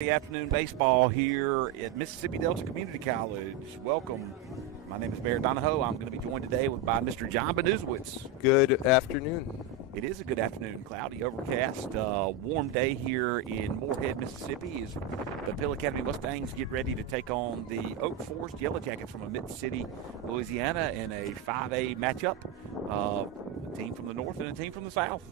Afternoon baseball here at Mississippi Delta Community College. Welcome. My name is Barrett Donahoe. I'm going to be joined today by Mr. John Benuzowitz. Good afternoon. It is a good afternoon. Cloudy, overcast, warm day here in Moorhead, Mississippi as the Pill Academy Mustangs get ready to take on the Oak Forest Yellow Jackets from Mid-City, Louisiana in a 5A matchup. A team from the north and a team from the south.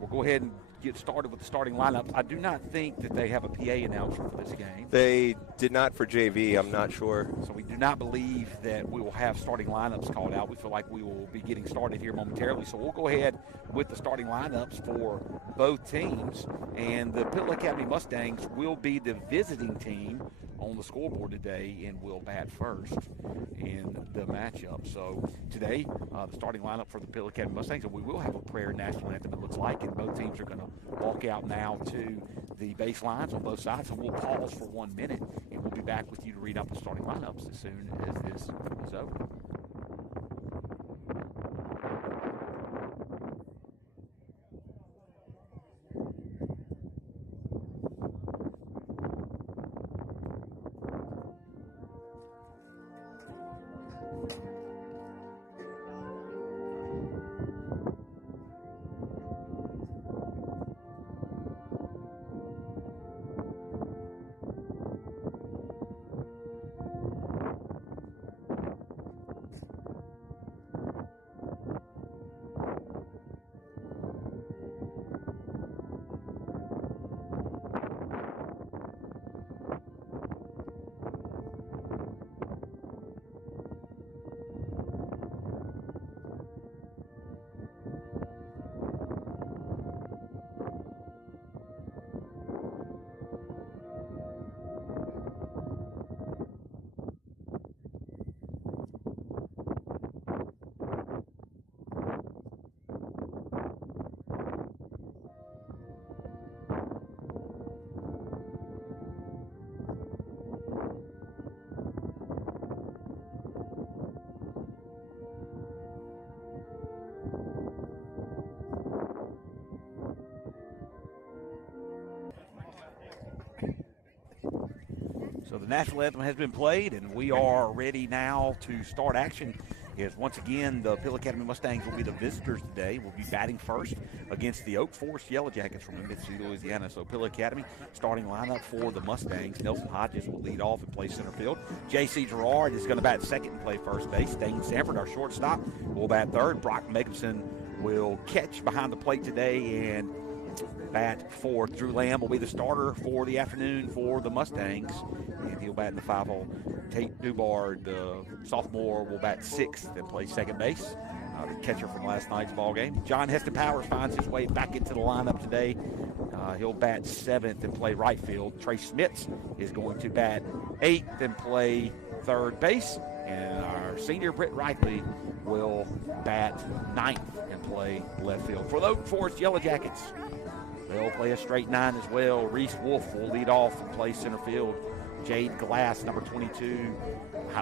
We'll go ahead and get started with the starting lineup. I do not think that they have a PA announcer for this game. They did not for JV. I'm not sure. So we do not believe that we will have starting lineups called out. We feel like we will be getting started here momentarily. So we'll go ahead with the starting lineups for both teams. And the Pill Academy Mustangs will be the visiting team on the scoreboard today and will bat first in the matchup. So today, the starting lineup for the Pill Academy Mustangs, and we will have a prayer national anthem, it looks like, and both teams are going to walk out now to the baselines on both sides. So we'll pause for 1 minute, and we'll be back with you to read out the starting lineups as soon as this is over. So the national anthem has been played, and we are ready now to start action. As once again, the Pill Academy Mustangs will be the visitors today. We'll be batting first against the Oak Forest Yellow Jackets from Mid-City, Louisiana. So Pill Academy starting lineup for the Mustangs. Nelson Hodges will lead off and play center field. J.C. Gerard is going to bat second and play first base. Dane Sanford, our shortstop, will bat third. Brock Megumson will catch behind the plate today and bat fourth. Drew Lamb will be the starter for the afternoon for the Mustangs, and he'll bat in the 5-hole. Tate Dubard, the sophomore, will bat sixth and play second base. The catcher from last night's ball game. John Heston Powers finds his way back into the lineup today. He'll bat seventh and play right field. Trey Smits is going to bat eighth and play third base. And our senior Britt Reithley will bat ninth and play left field. For the Oak Forest Yellow Jackets, they'll play a straight nine as well. Reese Wolf will lead off and play center field. Jade Glass, number 22,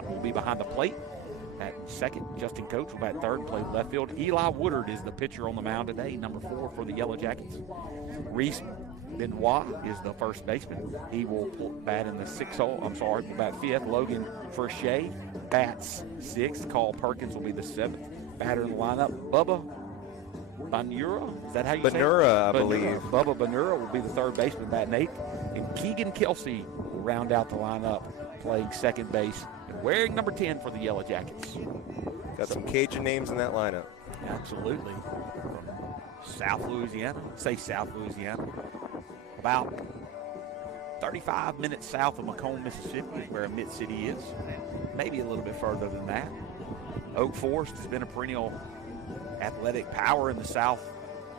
will be behind the plate. At second, Justin Coates will bat third and play left field. Eli Woodard is the pitcher on the mound today, number 4 for the Yellow Jackets. Rhys Benoit is the first baseman. He will bat in the will bat fifth. Logan Furchet bats sixth. Carl Perkins will be the seventh batter in the lineup. Bubba Banura, is that how you say it? Banura, I believe. Bubba Banura will be the third baseman, batting eighth. And Keegan Kelsey will round out the lineup, playing second base and wearing number 10 for the Yellow Jackets. Got some Cajun names in that lineup. Absolutely. From South Louisiana, about 35 minutes south of Macomb, Mississippi, is where Mid-City is. Maybe a little bit further than that. Oak Forest has been a perennial athletic power in the South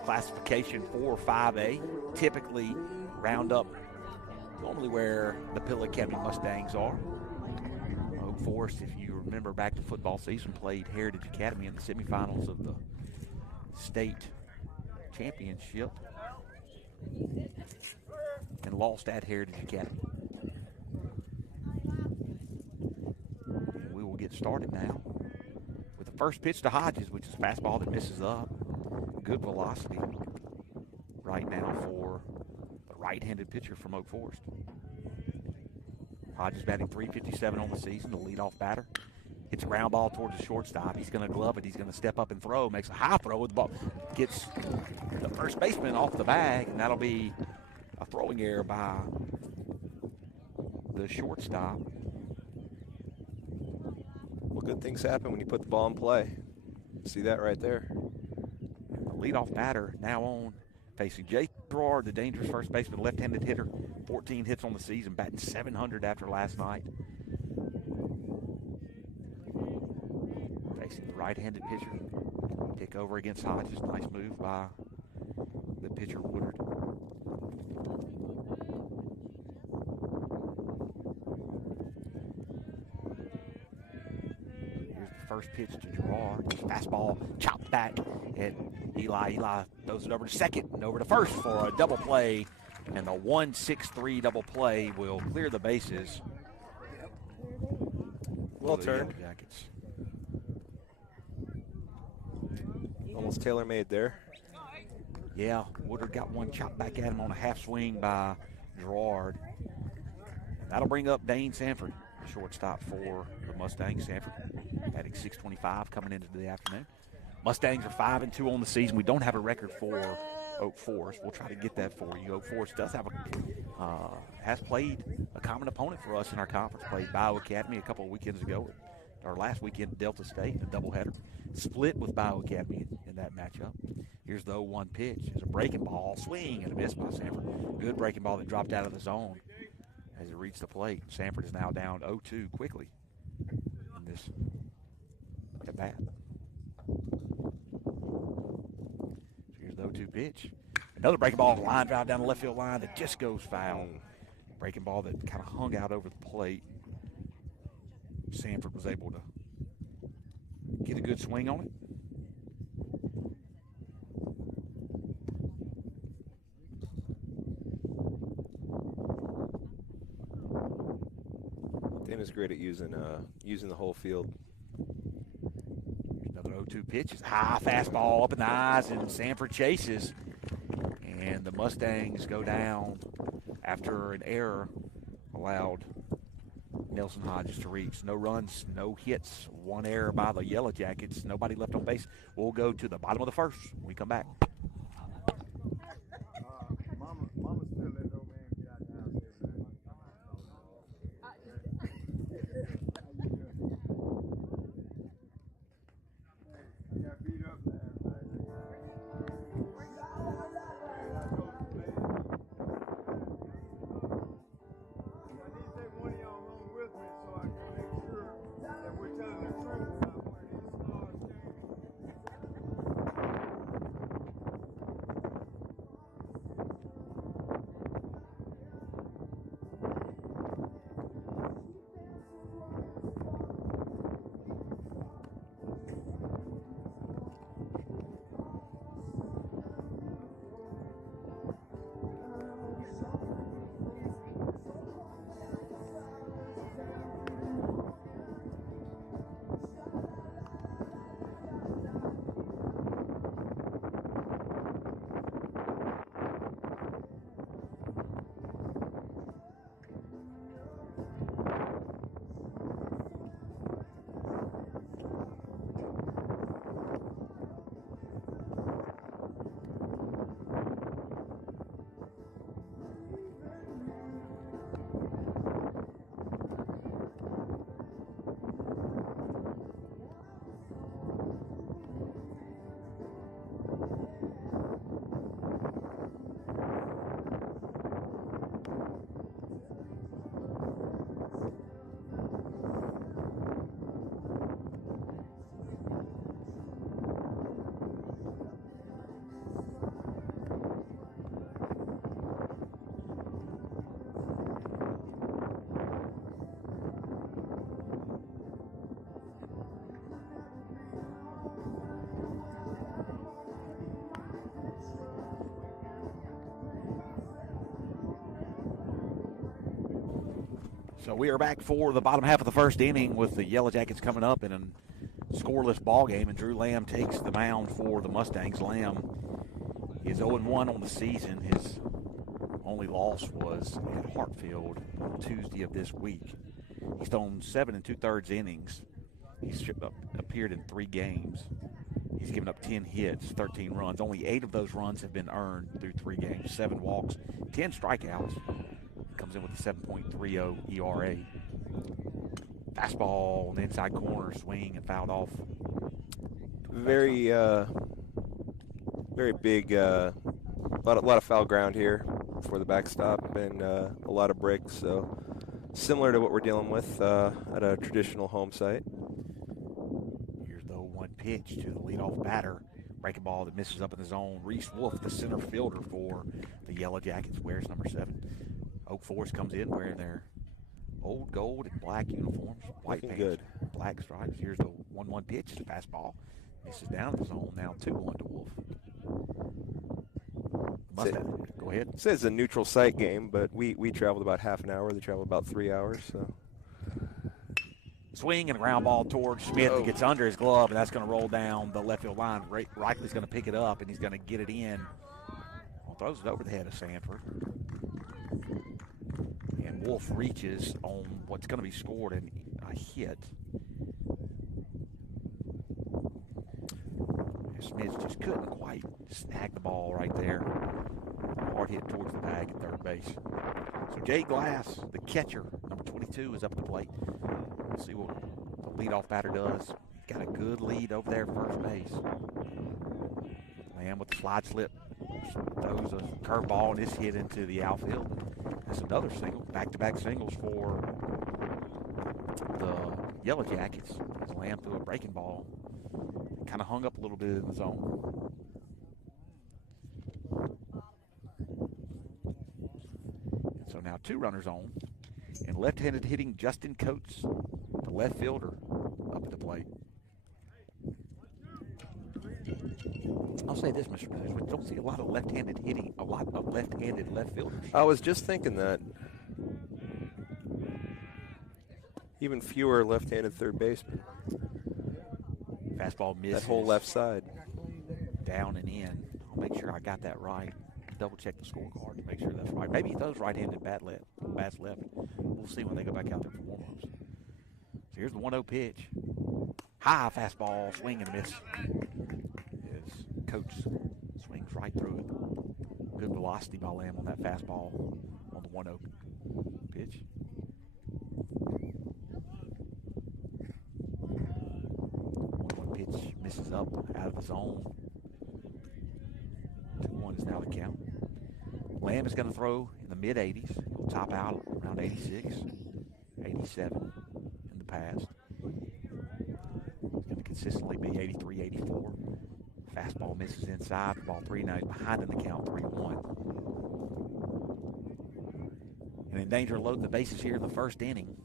classification 4 or 5A. Typically round up normally where the Pill Academy Mustangs are. Oak Forest, if you remember back to football season, played Heritage Academy in the semifinals of the state championship and lost at Heritage Academy. And we will get started now with the first pitch to Hodges, which is a fastball that misses up. Good velocity right now for the right-handed pitcher from Oak Forest. Hodges batting .357 on the season, the leadoff batter. Hits a ground ball towards the shortstop. He's going to glove it. He's going to step up and throw. Makes a high throw with the ball. Gets the first baseman off the bag, and that'll be a throwing error by the shortstop. Well, good things happen when you put the ball in play. See that right there. And the leadoff batter now on, facing Jason Gerard, the dangerous first baseman, left-handed hitter. 14 hits on the season, batting .700 after last night. Facing the right-handed pitcher. Pick over against Hodges. Nice move by the pitcher, Woodard. Here's the first pitch to Gerard. Fastball chopped back at Eli. Eli throws it over to second and over to first for a double play. And the 1-6-3 double play will clear the bases. Well turned. Jackets. Almost tailor-made there. Yeah, Woodard got one chopped back at him on a half swing by Gerard. That'll bring up Dane Sanford, the shortstop for the Mustangs. Sanford batting .625 coming into the afternoon. Mustangs are 5-2 on the season. We don't have a record for Oak Forest. We'll try to get that for you. Oak Forest does have has played a common opponent for us in our conference. Played Bio Academy a couple of weekends ago. Our last weekend, Delta State, in a doubleheader. Split with Bio Academy in that matchup. Here's the 0-1 pitch. It's a breaking ball, swing and a miss by Sanford. Good breaking ball that dropped out of the zone as it reached the plate. Sanford is now down 0-2 quickly in this at bat. Here's the 0-2 pitch. Another breaking ball, line drive down the left field line that just goes foul. Breaking ball that kind of hung out over the plate. Sanford was able to get a good swing on it. Dana's great at using the whole field. Another 0-2 pitch. It's a high fastball up in the eyes, and Sanford chases. And the Mustangs go down after an error allowed Nelson Hodges to reach. No runs, no hits, one error by the Yellow Jackets. Nobody left on base. We'll go to the bottom of the first when we come back. Mama still let old man get out the house every night. I got beat up last night. I need to take one of y'all home with me so I can make sure that we're telling the truth about where these stars came. So we are back for the bottom half of the first inning with the Yellow Jackets coming up in a scoreless ball game, and Drew Lamb takes the mound for the Mustangs. Lamb is 0-1 on the season. His Only loss was at Hartfield on Tuesday of this week. He's thrown 7 2/3 innings. He's appeared in 3 games. He's given up 10 hits, 13 runs. Only 8 of those runs have been earned through 3 games. 7 walks, 10 strikeouts. Comes in with a 7.30 ERA. Fastball on the inside corner, swing and fouled off. Very big, lot of foul ground here for the backstop and a lot of bricks. So similar to what we're dealing with at a traditional home site. Here's the 0-1 pitch to the leadoff batter. Breaking ball that misses up in the zone. Rhys Wolf, the center fielder for the Yellow Jackets, wears number 7. Oak Forest comes in wearing their old gold and black uniforms. White Looking pants, good. black stripes. Here's the 1-1 pitch. The fastball misses down in the zone. Now 2-1 to Wolf. Go ahead. It says a neutral site game, but we traveled about half an hour. They traveled about 3 hours. So Swing and a ground ball towards Smith that gets under his glove, and that's going to roll down the left field line. Reichley's going to pick it up, and he's going to get it in. Well, throws it over the head of Sanford. And Wolf reaches on what's going to be scored in a hit. And Smith just couldn't quite snag the ball right there. Hard hit towards the bag at third base. So Jay Glass, the catcher, number 22, is up at the plate. We'll see what the leadoff batter does. Got a good lead over there at first base. Lamb with the slide slip throws a curveball and it's hit into the outfield. That's another single, back-to-back singles for the Yellow Jackets. As Lamb threw a breaking ball, kind of hung up a little bit in the zone. And so now 2 runners on. And left-handed hitting Justin Coates, the left fielder, up at the plate. I'll say this, Mr. Bennett, we don't see a lot of left-handed hitting, a lot of left-handed left fielders. I was just thinking that. Even fewer left-handed third basemen. Fastball misses. That whole left side. Down and in. I'll make sure I got that right. Double check the scorecard to make sure that's right. Maybe he throws right-handed bats left. We'll see when they go back out there for warm-ups. So here's the 1-0 pitch. High fastball, swing and miss. As Coach swings right through it. Good velocity by Lamb on that fastball on the 1-0 pitch. 1-1 pitch misses up out of the zone. 2-1 is now the count. Lamb is going to throw in the mid-80s. He'll top out around 86, 87 in the past. He's going to consistently be 83, 84. Fastball misses inside. Ball 3 now. He's behind in the count, 3-1. And in danger of loading the bases here in the first inning.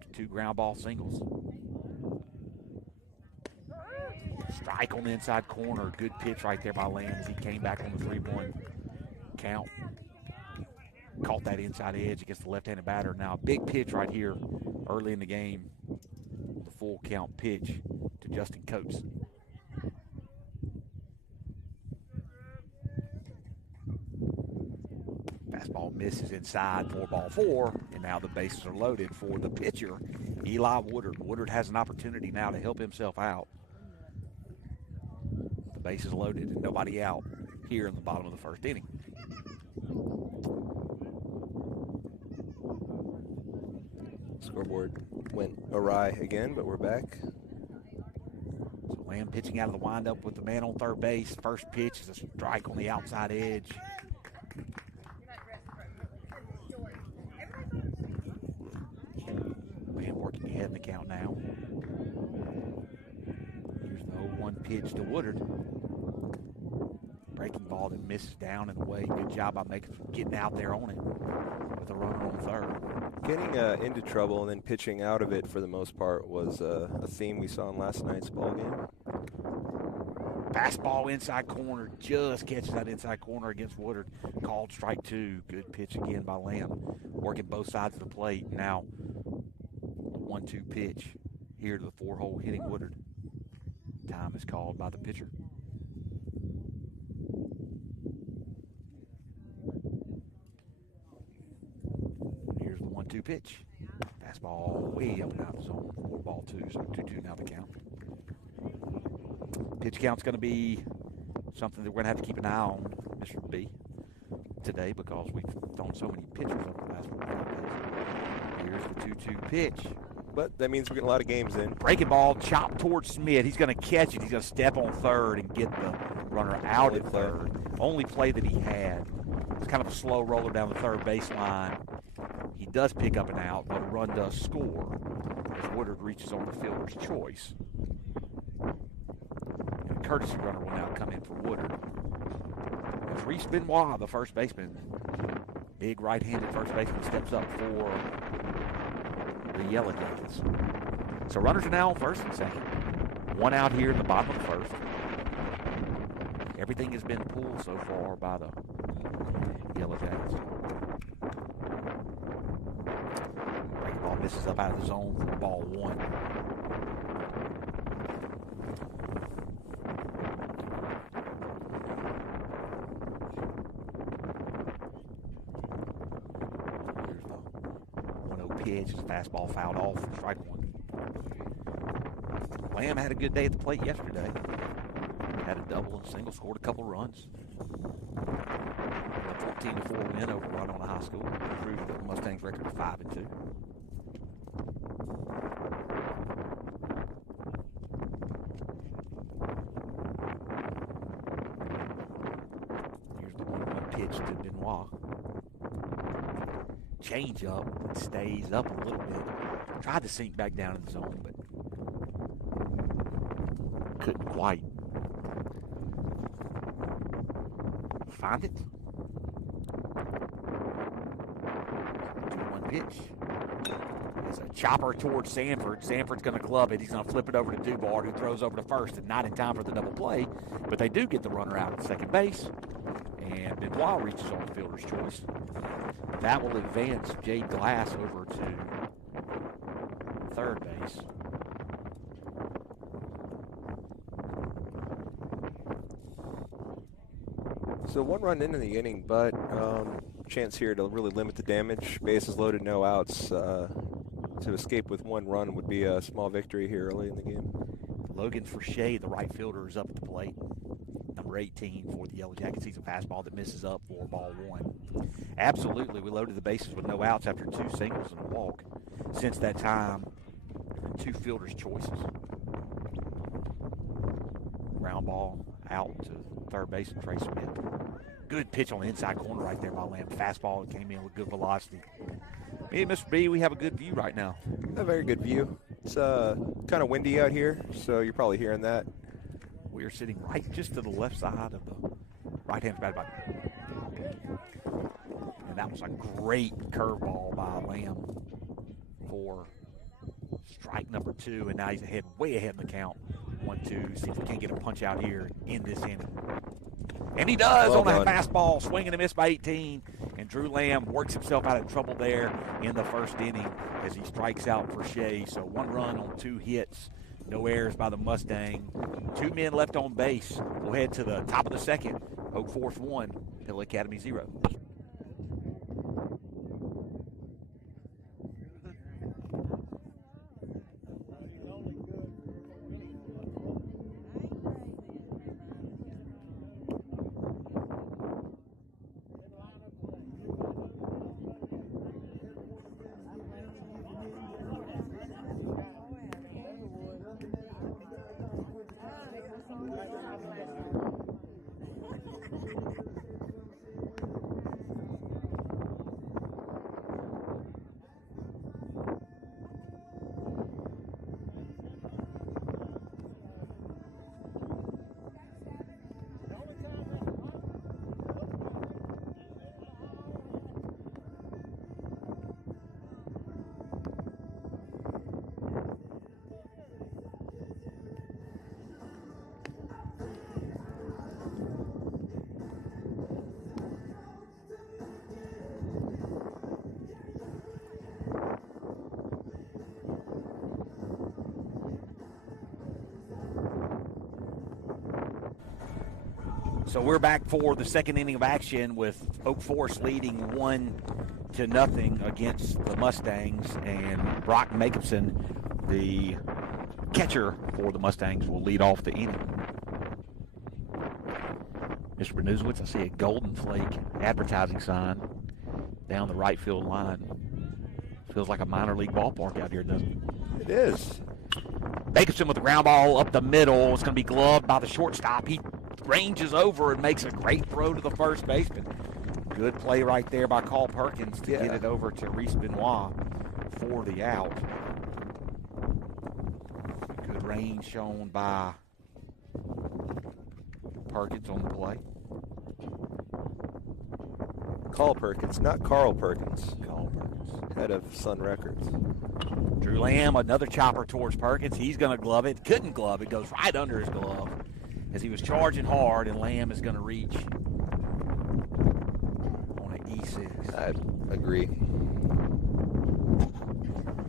After 2 ground ball singles. Strike on the inside corner. Good pitch right there by Lamb as he came back on the 3-1 count. Caught that inside edge against the left-handed batter. Now a big pitch right here early in the game. The full count pitch to Justin Coates. Fastball misses inside, 4-4, and now the bases are loaded for the pitcher, Eli Woodard. Woodard has an opportunity now to help himself out. The bases loaded and nobody out here in the bottom of the first inning. Scoreboard went awry again, but we're back. So Lamb pitching out of the windup with the man on third base. First pitch is a strike on the outside edge. Lamb working ahead in the count now. Here's the 0-1 pitch to Woodard. Breaking ball that misses down and away. Good job by getting out there on it with a runner on third. Getting into trouble and then pitching out of it for the most part was a theme we saw in last night's ball game. Fastball inside corner, just catches that inside corner against Woodard. Called strike 2. Good pitch again by Lamb. Working both sides of the plate. Now, 1-2 pitch here to the 4-hole hitting Woodard. Time is called by the pitcher. 1-2 pitch. Fastball way up and out of the zone. 4-2, so 2-2 now the count. Pitch count's going to be something that we're going to have to keep an eye on, Mr. B, today because we've thrown so many pitchers over the last 4 or 5 days. Here's the 2-2 pitch. But that means we're getting a lot of games in. Breaking ball, chopped towards Smith. He's going to catch it. He's going to step on third and get the runner out at third. Only play that he had. It's kind of a slow roller down the third baseline. He does pick up an out, but a run does score as Woodard reaches on the fielder's choice. And a courtesy runner will now come in for Woodard. It's Rhys Benoit, the first baseman. Big right-handed first baseman steps up for the Yellow Jackets. So runners are now on first and second. One out here in the bottom of the first. Everything has been pulled so far by the Yellow Jackets. Breaking ball misses up out of the zone for ball 1. Here's the 1-0 pitch. His fastball fouled off for strike 1. Lamb had a good day at the plate yesterday. Had a double and a single, scored a couple runs. A 14-4 win over Winona High School. Improved the Mustangs' record to 5-2. Here's the 1-1 pitch to Benoit. Change up, it stays up a little bit. Tried to sink back down in the zone, but couldn't quite find it. 2-1 pitch. It's a chopper towards Sanford. Sanford's going to glove it. He's going to flip it over to Dubard, who throws over to first, and not in time for the double play. But they do get the runner out at second base, and Benoit reaches on the fielder's choice. That will advance Jade Glass over to third base. So 1 run into the inning, but chance here to really limit the damage. Bases loaded, no outs. To escape with 1 run would be a small victory here early in the game. Logan Forshea, the right fielder, is up at the plate. Number 18 for the Yellow Jackets. He's a fastball that misses up for ball 1. Absolutely, we loaded the bases with no outs after 2 singles and a walk. Since that time, 2 fielders' choices. Ground ball out to third base and Trey Smith. Good pitch on the inside corner right there by Lamb. Fastball came in with good velocity. Me and Mr. B, we have a good view right now. A very good view. It's kind of windy out here, so you're probably hearing that. We are sitting right just to the left side of the right-hand bat box. And that was a great curveball by Lamb for strike number 2. And now he's way ahead in the count. 1-2. See if we can't get a punch out here in this inning. And he does on that fastball, swing and a miss by 18. And Drew Lamb works himself out of trouble there in the first inning as he strikes out for Shea. So 1 run on 2 hits. No errors by the Mustang. 2 men left on base. We'll head to the top of the second. Oak Forest 1, Hill Academy 0. So we're back for the second inning of action with Oak Forest leading 1-0 against the Mustangs, and Brock Jacobson, the catcher for the Mustangs, will lead off the inning. Mr. Benuzowitz, I see a Golden Flake advertising sign down the right field line. Feels like a minor league ballpark out here, doesn't it? It is. Jacobson with the ground ball up the middle. It's going to be gloved by the shortstop. He ranges over and makes a great throw to the first baseman. Good play right there by Carl Perkins to get it over to Rhys Benoit for the out. Good range shown by Perkins on the play. Carl Perkins, not Carl Perkins. Carl Perkins. Head of Sun Records. Drew Lamb, another chopper towards Perkins. He's going to glove it. Couldn't glove it. Goes right under his glove as he was charging hard, and Lamb is going to reach on an E6. I agree.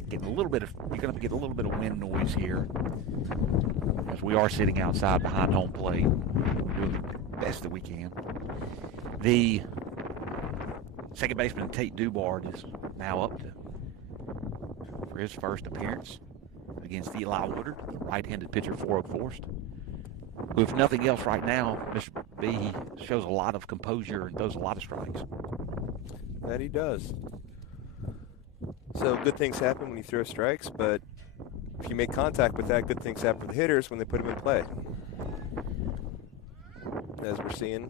Getting a little bit of, you're going to get a little bit of wind noise here as we are sitting outside behind home plate, doing the best that we can. The second baseman, Tate Dubard, is now up for his first appearance against Eli Woodard, the right-handed pitcher for Oak Forest. If nothing else right now, Mr. B, he shows a lot of composure and throws a lot of strikes. That he does. So good things happen when you throw strikes, but if you make contact with that, good things happen for the hitters when they put them in play. As we're seeing.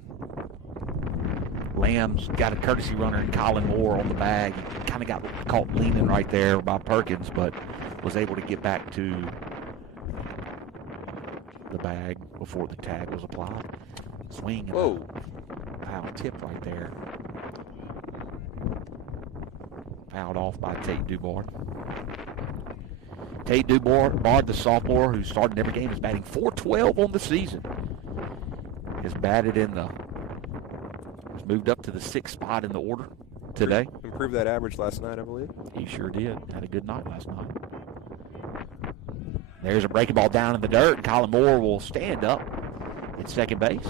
Lamb's got a courtesy runner in Colin Moore on the bag. He kind of got caught leaning right there by Perkins, but was able to get back to the bag before the tag was applied. Swing. Whoa. Foul tip right there. Fouled off by Tate Dubard. Tate Dubard, the sophomore who started every game, is batting .412 on the season. Has batted in the, has moved up to the 6th spot in the order today. Improved that average last night, I believe. He sure did. Had a good night last night. There's a breaking ball down in the dirt, and Colin Moore will stand up at second base.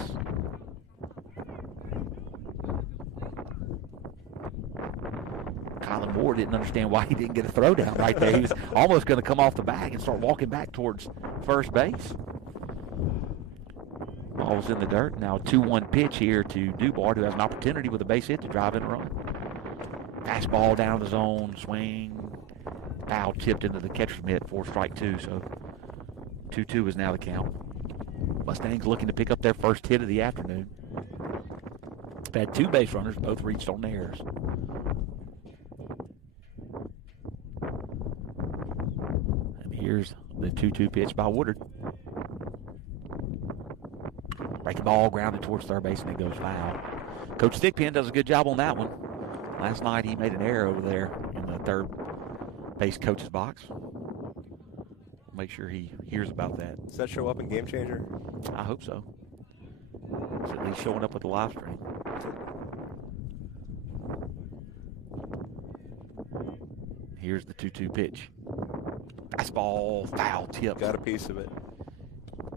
Colin Moore didn't understand why he didn't get a throw down right there. He was almost going to come off the bag and start walking back towards first base. Ball was in the dirt. Now a 2-1 pitch here to Dubard, who has an opportunity with a base hit to drive in a run. Fastball down the zone, swing. Foul tipped into the catcher's mitt for strike 2, so 2-2 is now the count. Mustangs looking to pick up their first hit of the afternoon. Had 2 base runners, both reached on theirs. And here's the 2-2 pitch by Woodard. Breaking ball, grounded towards third base, and it goes foul. Coach Stickpin does a good job on that one. Last night he made an error over there in the third base coach's box. Make sure he hears about that. Does that show up in Game Changer? I hope so. It's at least showing up with the live stream. Here's the 2-2 pitch. Fastball, foul tip. Got a piece of it.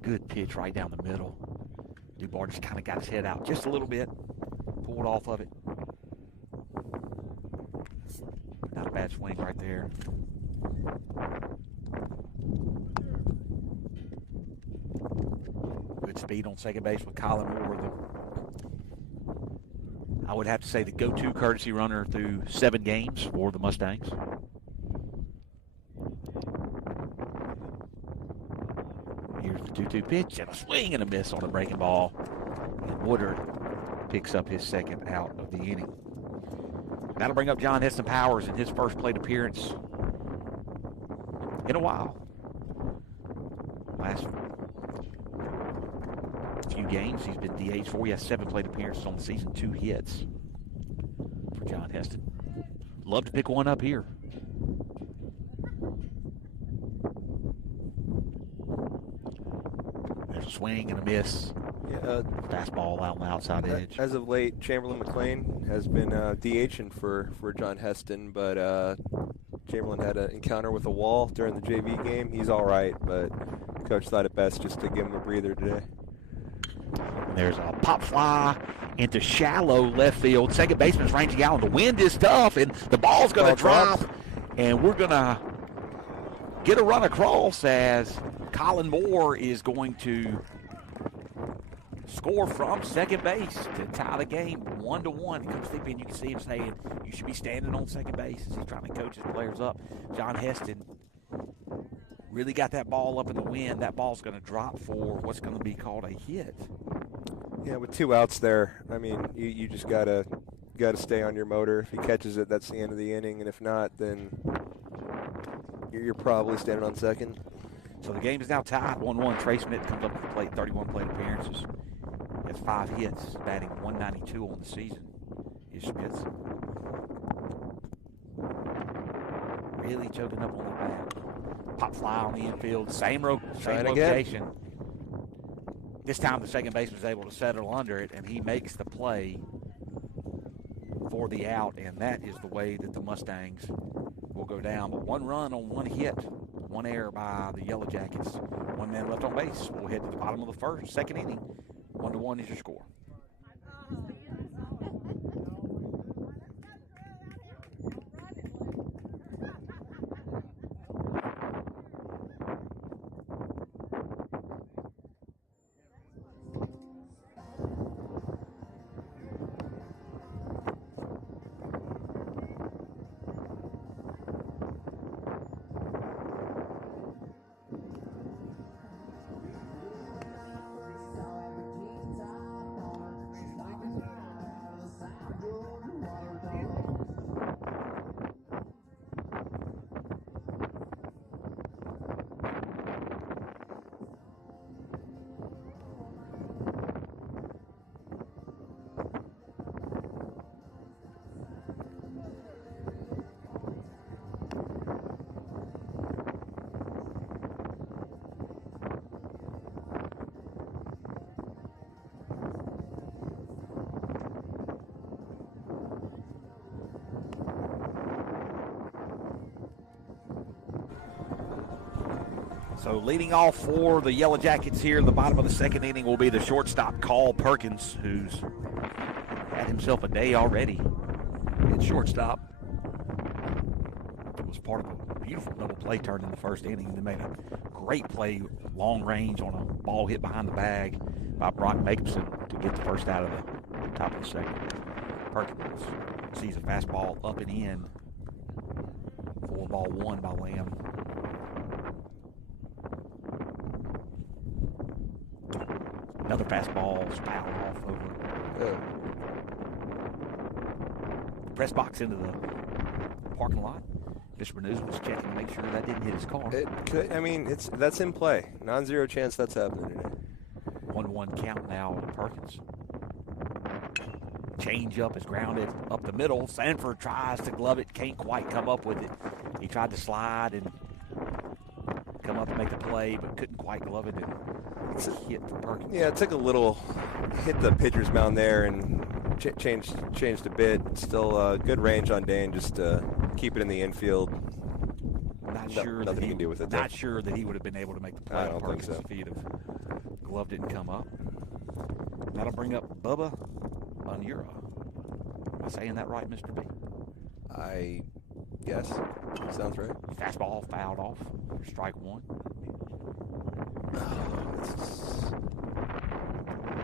Good pitch right down the middle. Dubard just kind of got his head out just a little bit. Pulled off of it. Not a bad swing right there. Good speed on second base with Colin Moore. I would have to say the go-to courtesy runner through 7 games for the Mustangs. Here's the 2-2 pitch and a swing and a miss on a breaking ball. And Woodard picks up his second out of the inning. That'll bring up John Heston Powers in his first plate appearance in a while. Last few games he's been DH for. He has 7 plate appearances on the season, 2 hits for John Heston. Love to pick one up here. There's a swing and a miss. Yeah, fastball out on the outside edge. As of late, Chamberlain McLean has been DHing for John Heston, but Chamberlain had an encounter with a wall during the JV game. He's all right, but coach thought it best just to give him a breather today. And there's a pop fly into shallow left field. Second baseman's ranging out, and the wind is tough, and the ball's going to drop. And we're going to get a run across as Colin Moore is going to score from second base to tie the game 1-1. Coach Sleepy, and you can see him saying, you should be standing on second base as he's trying to coach his players up. John Heston really got that ball up in the wind. That ball's going to drop for what's going to be called a hit. Yeah, with 2 outs there, I mean, you just gotta stay on your motor. If he catches it, that's the end of the inning, and if not, then you're probably standing on second. So the game is now tied 1-1. Trey Smith comes up to the plate, 31 plate appearances. He has 5 hits, batting .192 on the season. Is Smith really choking up on the bat? Pop fly on the infield, same location. This time the second baseman was able to settle under it, and he makes the play for the out, and that is the way that the Mustangs will go down. But 1 run on 1 hit, 1 error by the Yellow Jackets. 1 man left on base. We'll head to the bottom of the second inning. 1-1 is your score. So leading off for the Yellow Jackets here in the bottom of the second inning will be the shortstop, Carl Perkins, who's had himself a day already at shortstop. It was part of a beautiful double play turn in the first inning. They made a great play, long range on a ball hit behind the bag by Brock Jacobson to get the first out of the top of the second. Perkins sees a fastball up and in for ball 1 by Lamb. Another fastball fouled off over the press box into the parking lot. Mr. Benoit was checking to make sure that didn't hit his car. It could. I mean, that's in play. Non-zero chance that's happening today. 1-1 count now on Perkins. Change up is grounded up the middle. Sanford tries to glove it, can't quite come up with it. He tried to slide and come up and make the play, but couldn't quite glove it. And it's a hit for Perkins. Yeah, it took a little, hit the pitcher's mound there and changed a bit. Still good range on Dane, just keep it in the infield. Nothing he can do with it. Not sure that he would have been able to make the play. I don't think so. If he'd have gloved it and come up. That'll bring up Bubba Unura. Am I saying that right, Mr. B? I guess. Sounds right. Fastball fouled off for strike 1.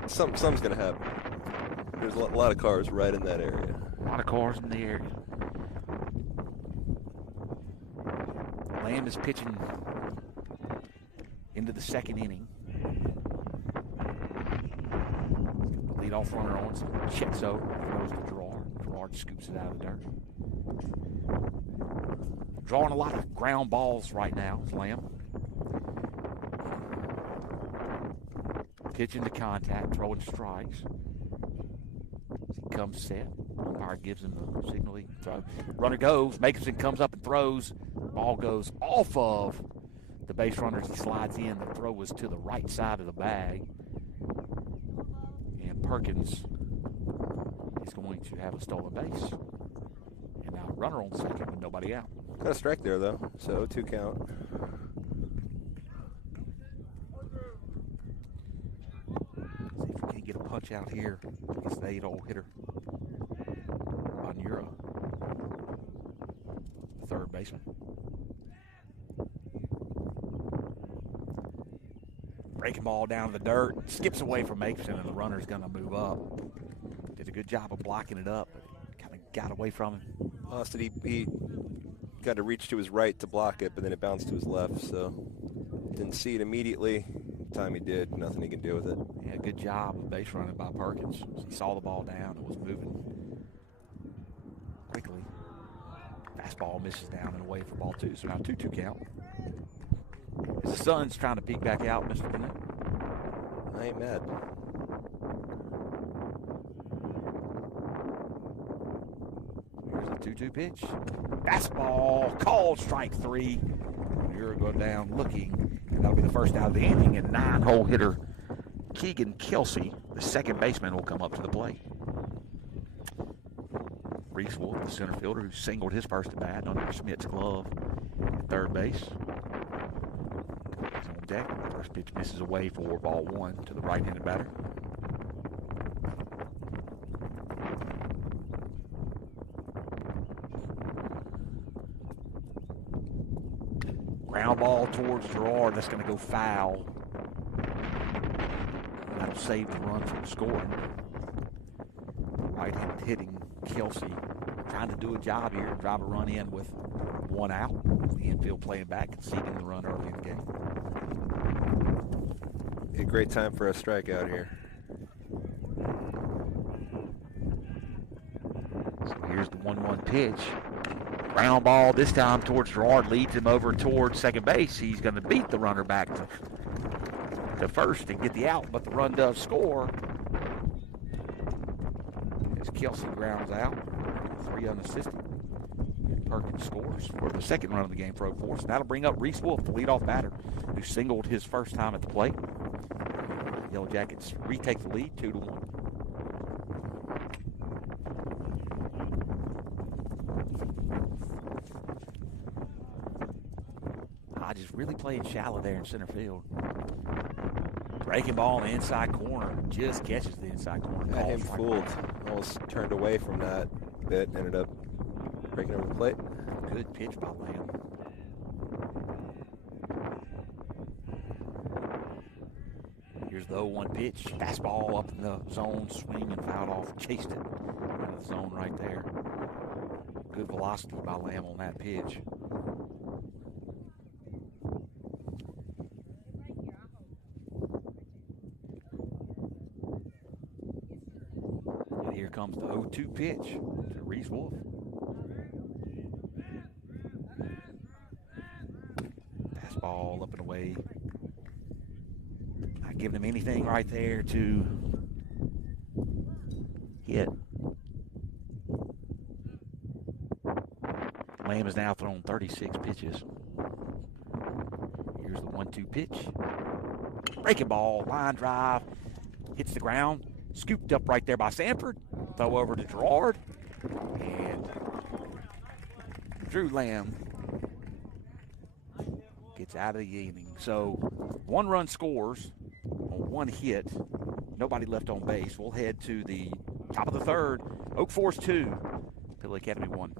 Something's going to happen. There's a lot of cars right in that area. A lot of cars in the area. Lamb is pitching into the second inning. Leadoff runner on, checks over, throws to Gerard. Gerard scoops it out of the dirt. Drawing a lot of ground balls right now, Lamb. Pitching to contact, throwing strikes. He comes set. Umpire gives him the signal he can throw. Runner goes. Makerson comes up and throws. Ball goes off of the base runner as he slides in. The throw was to the right side of the bag. And Perkins is going to have a stolen base. And now runner on second with nobody out. Got a strike there, though, so 2 count. See if we can get a punch out here against the 8-hole hitter. Bonura, third baseman. Breaking ball down to the dirt, skips away from Makeson, and the runner's going to move up. Did a good job of blocking it up, but kind of got away from him. Austin, he got to reach to his right to block it, but then it bounced to his left, so didn't see it immediately. The time he did, nothing he can do with it. Yeah, good job of base running by Perkins. He saw the ball down. It was moving quickly. Fastball misses down and away for ball 2, so now 2-2 count. As the sun's trying to peek back out, Mr. Benoit. I ain't mad. Here's the 2-2 pitch. Fastball called strike 3. You're going down looking, and that'll be the first out of the inning. And 9-hole hitter Keegan Kelsey, the second baseman, will come up to the plate. Rhys Wolf, the center fielder, who singled his first at bat under Schmidt's glove at third base. He's on deck. First pitch misses away for ball 1 to the right-handed batter. Ground ball towards Gerard. That's going to go foul. That'll save the run from scoring. Right-handed hitting Kelsey trying to do a job here and drive a run in with 1 out. The infield playing back, conceding the run early in the game. A great time for a strikeout here. So here's the 1-1 pitch. Ground ball this time towards Gerard, leads him over towards second base. He's going to beat the runner back to first and get the out, but the run does score. As Kelsey grounds out, 3 unassisted. Perkins scores for the second run of the game for Oak Forest. That'll bring up Rhys Wolf, the leadoff batter, who singled his first time at the plate. Yellow Jackets retake the lead, 2-1. Hodges really playing shallow there in center field. Breaking ball in the inside corner. Just catches the inside corner. Got him fooled. Almost turned away from that bit. Ended up breaking over the plate. Good pitch by Lamb. Here's the 0-1 pitch. Fastball up in the zone. Swing and fouled off. Chased it out of the zone right there. Good velocity by Lamb on that pitch. Here comes the 0-2 pitch to Rhys Wolf. Fastball up and away. Not giving him anything right there to hit. Lamb has now thrown 36 pitches. Here's the 1-2 pitch. Breaking ball, line drive, hits the ground. Scooped up right there by Sanford. Throw over to Gerard. And Drew Lamb gets out of the inning. So 1 run scores on 1 hit. Nobody left on base. We'll head to the top of the third. Oak Forest 2, Pilla Academy 1.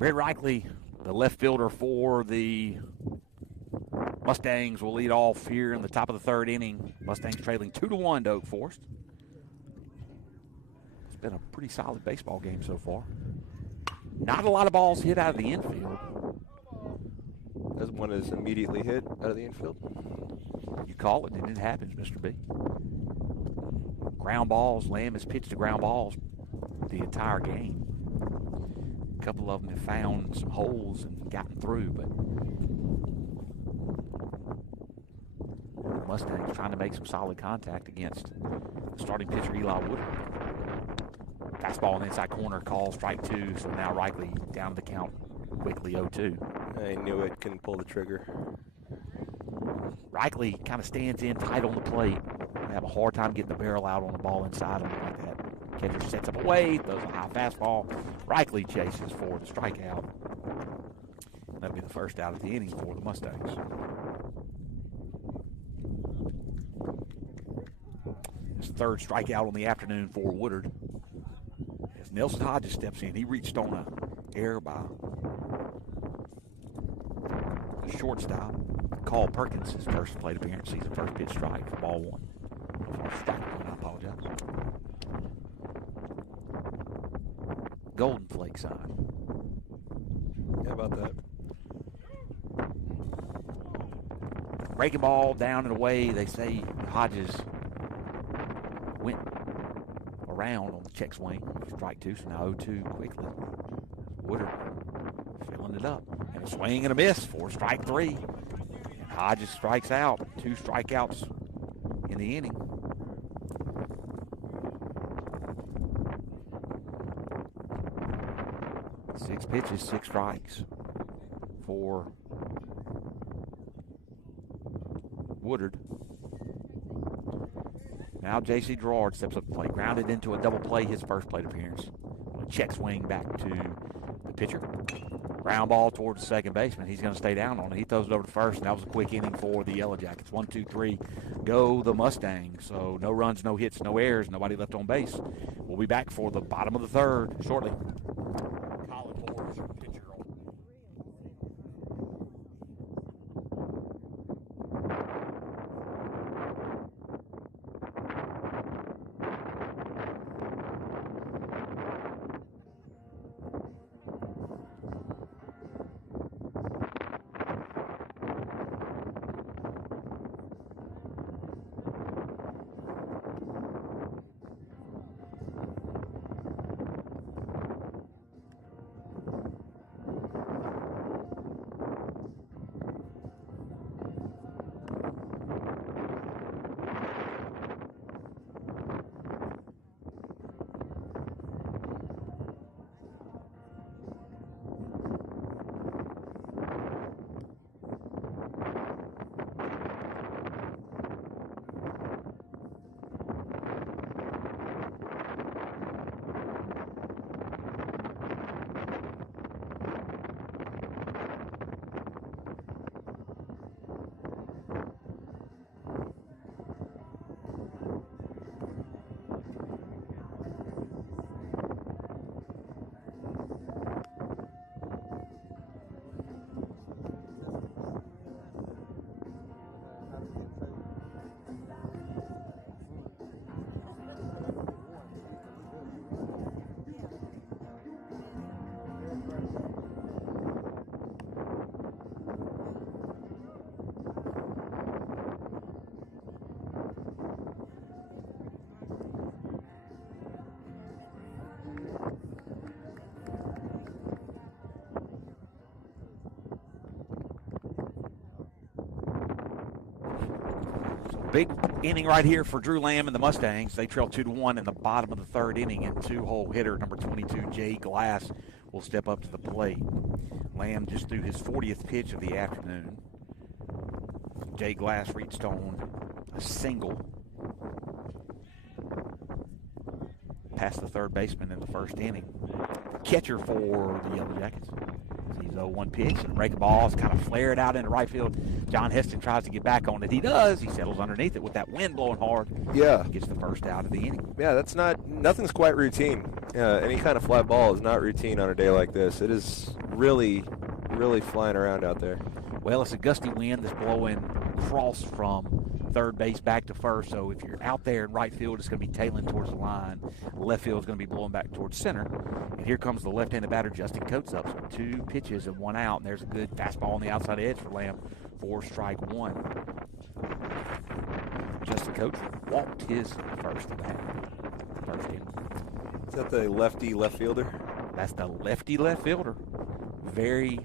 Brett Reichley, the left fielder for the Mustangs, will lead off here in the top of the third inning. Mustangs trailing 2-1 to Oak Forest. It's been a pretty solid baseball game so far. Not a lot of balls hit out of the infield. As one is immediately hit out of the infield. You call it, and it happens, Mr. B. Ground balls. Lamb has pitched to ground balls the entire game. A couple of them have found some holes and gotten through, but the Mustangs trying to make some solid contact against starting pitcher Eli Woodard. Fastball in the inside corner, call strike 2, so now Reichley down the count quickly 0-2. I knew it, couldn't pull the trigger. Reichley kind of stands in tight on the plate. They have a hard time getting the barrel out on the ball inside him like that. Catcher sets up away, throws a high fastball. Reichley chases for the strikeout. That'll be the first out of the inning for the Mustangs. His third strikeout on the afternoon for Woodard. As Nelson Hodges steps in, he reached on an error by the shortstop. Carl Perkins, his first plate appearance, season first pitch strike for ball 1. Strike one, I apologize. Golden flake sign. How about that? Breaking ball down and away. They say Hodges went around on the check swing. Strike 2, so now 0-2 quickly. Woodard filling it up. And a swing and a miss for strike 3. And Hodges strikes out. 2 strikeouts in the inning. Six pitches, 6 strikes for Woodard. Now J.C. Gerard steps up the plate, grounded into a double play, his first plate appearance. A check swing back to the pitcher. Ground ball towards the second baseman. He's going to stay down on it. He throws it over to first, and that was a quick inning for the Yellow Jackets. 1, 2, 3, go the Mustangs. So no runs, no hits, no errors, nobody left on base. We'll be back for the bottom of the third shortly. Big inning right here for Drew Lamb and the Mustangs. They trail 2-1 in the bottom of the third inning, and 2-hole hitter number 22, Jay Glass, will step up to the plate. Lamb just threw his 40th pitch of the afternoon. Jay Glass reached on a single past the third baseman in the first inning. Catcher for the Yellow Jackets. He's 0-1 pitch. And break the ball is kind of flared out into right field. John Heston tries to get back on it. He does. He settles underneath it with that wind blowing hard. Yeah. Gets the first out of the inning. Yeah, nothing's quite routine. Any kind of fly ball is not routine on a day like this. It is really, really flying around out there. Well, it's a gusty wind that's blowing across from third base back to first. So if you're out there in right field, it's going to be tailing towards the line. Left field is going to be blowing back towards center. And here comes the left-handed batter, Justin Coates, up. So 2 pitches and 1 out. And there's a good fastball on the outside edge for Lamb for strike 1. Justin Coates walked his first inning. Is that the lefty left fielder? That's the lefty left fielder. Very,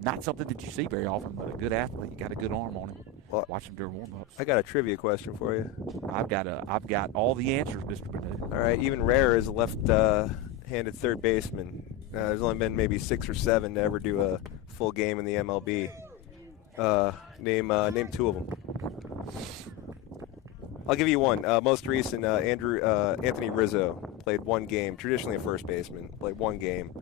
not something that you see very often, but a good athlete. You got a good arm on him. Well, watch him during warm-ups. I got a trivia question for you. I've got all the answers, Mr. Benoit. All right, even rarer is a left-handed third baseman. There's only been maybe 6 or 7 to ever do a full game in the MLB. Name 2 of them. I'll give you one. Most recent, Anthony Rizzo played 1 game, traditionally a first baseman, played 1 game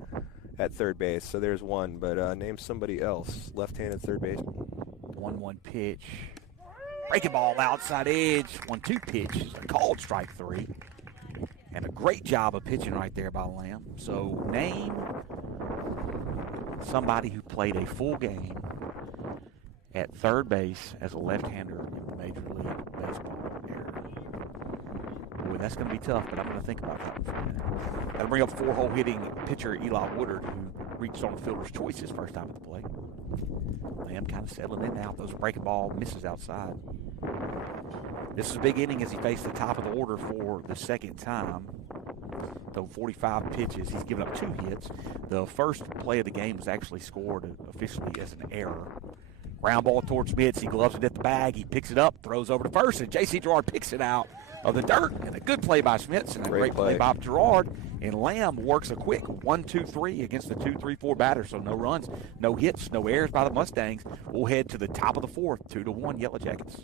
at third base. So there's one, but name somebody else, left-handed third baseman. 1-1 pitch. Breaking ball outside edge. 1-2 pitch is a called strike 3. And a great job of pitching right there by Lamb. So name somebody who played a full game at third base as a left-hander in the Major League Baseball era. Boy, that's going to be tough, but I'm going to think about that one for a minute. Got to bring up 4-hole hitting pitcher Eli Woodard, who reached on the fielder's choice his first time at the plate. Lamb kind of settling in now. Those breaking ball misses outside. This is a big inning as he faced the top of the order for the second time. Though 45 pitches, he's given up 2 hits. The first play of the game was actually scored officially as an error. Ground ball towards Smits. He gloves it at the bag. He picks it up, throws over to first, and J.C. Gerard picks it out of the dirt. And a good play by Smits and a great play by Gerard. And Lamb works a quick 1-2-3 against the 2-3-4 batter. So no runs, no hits, no errors by the Mustangs. We'll head to the top of the 4th, 2-1 Yellow Jackets.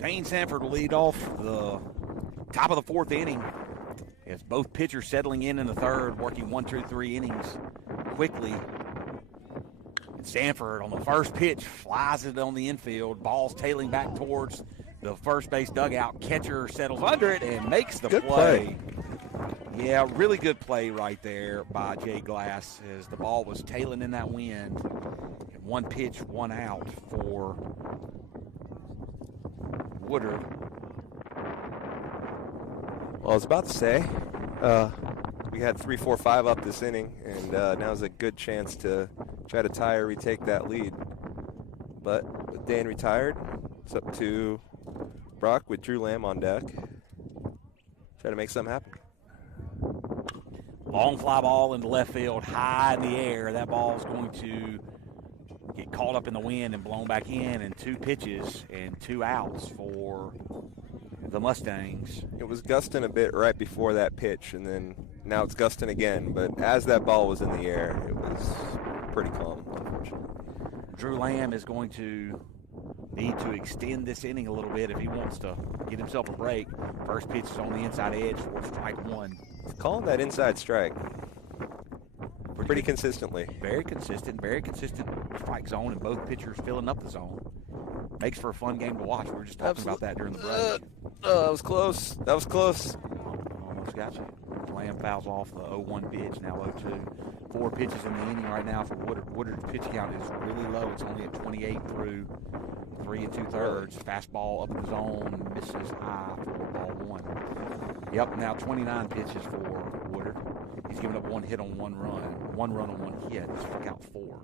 Dane Sanford will lead off the top of the 4th inning as both pitchers settling in the 3rd, working 1-2-3 innings quickly. And Sanford on the first pitch flies it on the infield. Ball's tailing back towards the first base dugout. Catcher settles under it and makes the play. Yeah, really good play right there by Jay Glass as the ball was tailing in that wind. And 1 pitch, 1 out for Woodard. Well, I was about to say, we had 3, 4, 5 up this inning, and now's a good chance to try to tie or retake that lead. But with Dan retired, it's up to Brock with Drew Lamb on deck. Try to make something happen. Long fly ball into left field, high in the air. That ball's going to get caught up in the wind and blown back in, and 2 pitches and 2 outs for the Mustangs. It was gusting a bit right before that pitch, and then now it's gusting again. But as that ball was in the air, it was pretty calm, unfortunately. Drew Lamb is going to need to extend this inning a little bit if he wants to get himself a break. First pitch is on the inside edge for strike one. Calling that inside strike pretty consistently. Very consistent strike zone, and both pitchers filling up the zone. Makes for a fun game to watch. We were just talking about that during the break. That was close. That was close. Almost got you. Lamb fouls off the 0-1 pitch, now 0-2. 4 pitches in the inning right now for Woodard. Woodard's pitch count is really low. It's only at 28 through 3 2/3. Fastball up in the zone, misses high for ball 1. Yep, now 29 pitches for Woodard. He's given up 1 hit on 1 run. 1 run on 1 hit. He's struck out 4.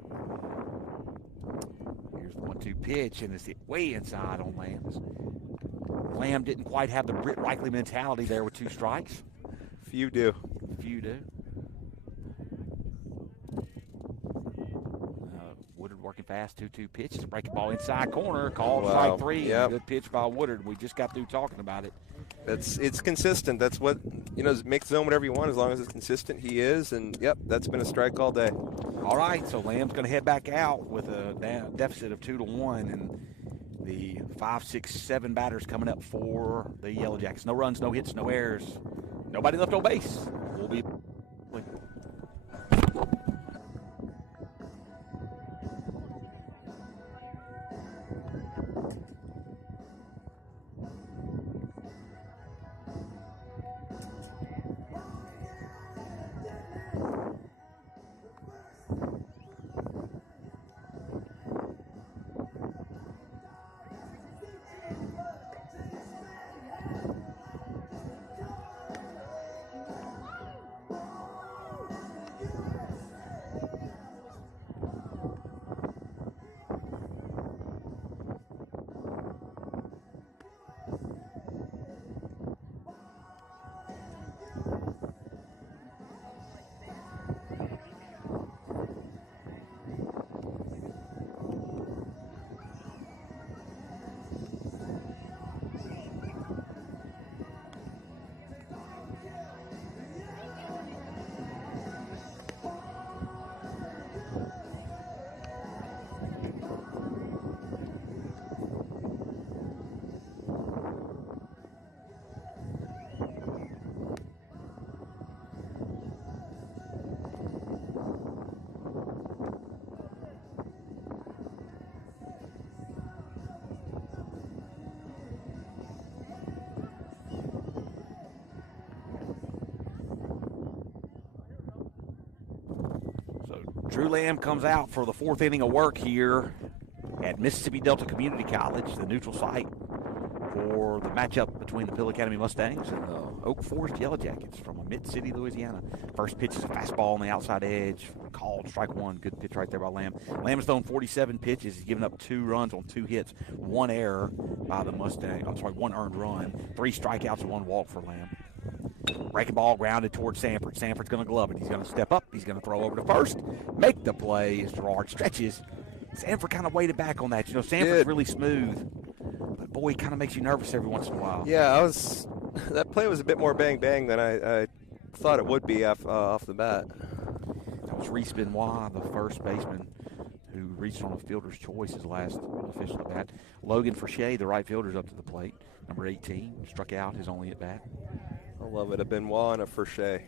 Here's the 1-2 pitch, and it's way inside on Lamb's. Lamb didn't quite have the Britt Reichley mentality there with 2 strikes. Few do. Woodard working fast, 2-2 pitch. It's a breaking ball inside corner, called Wow. strike 3. Yep. Good pitch by Woodard. We just got through talking about it. It's consistent. That's what, make the zone whatever you want as long as it's consistent. He is, and yep, that's been a strike all day. All right, so Lamb's going to head back out with a deficit of 2-1, and the 5, 6, 7 batters coming up for the Yellow Jackets. No runs, no hits, no errors. Nobody left on base. We'll be. Drew Lamb comes out for the 4th inning of work here at Mississippi Delta Community College, the neutral site for the matchup between the Pill Academy Mustangs and the Oak Forest Yellow Jackets from Mid-City, Louisiana. First pitch is a fastball on the outside edge, called strike 1. Good pitch right there by Lamb. Lamb has thrown 47 pitches. He's given up 2 runs on 2 hits, 1 error by the Mustang. 1 earned run, 3 strikeouts and 1 walk for Lamb. Breaking ball grounded towards Sanford. Sanford's going to glove it. He's going to step up. He's going to throw over to first. Make the play as Gerard stretches. Sanford kind of waited back on that. Sanford's really smooth. But, boy, he kind of makes you nervous every once in a while. Yeah, that play was a bit more bang-bang than I thought it would be off the bat. That was Rhys Benoit, the first baseman, who reached on a fielder's choice his last official at bat. Logan Forshea, the right fielder's up to the plate. Number 18, struck out his only at bat. I love it. A Benoit and a Forshea.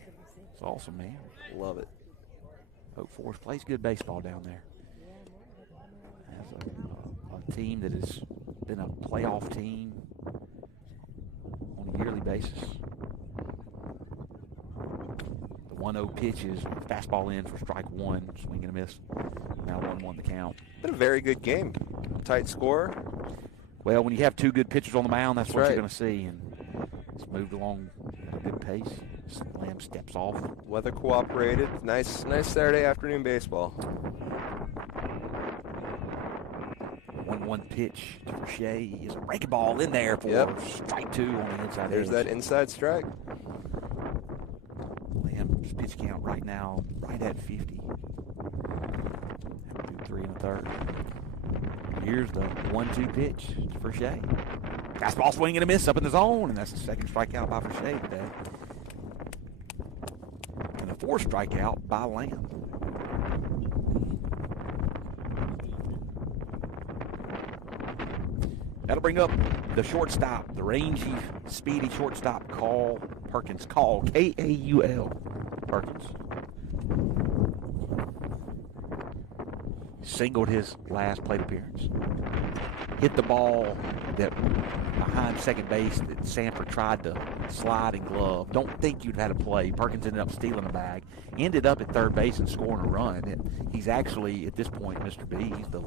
It's awesome, man. Love it. Oak Forest plays good baseball down there. Has a team that has been a playoff team on a yearly basis. The 1-0 pitch is fastball in for strike 1, swing and a miss. Now 1-1 the count. Been a very good game. Tight score. Well, when you have 2 good pitchers on the mound, that's what right. you're going to see. And it's moved along at a good pace. Lamb steps off. Weather cooperated. Nice Saturday afternoon baseball. 1-1 pitch to Forshea is a breaking ball in there for strike 2 on the inside. There's that inside strike. Lamb's pitch count right now right at 50. 3 1/3. Here's the 1-2 pitch to Forshea. Fastball swing and a miss up in the zone, and that's the 2nd strikeout by Forshea today. And the 4th strikeout by Lamb. That'll bring up the shortstop, the rangy, speedy shortstop, Carl Perkins. Call, K-A-U-L, Perkins. Singled his last plate appearance. Hit the ball that behind second base that Sanford tried to slide and glove. Don't think you'd have had a play. Perkins ended up stealing the bag. Ended up at third base and scoring a run. And he's actually, at this point, Mr. B, he's the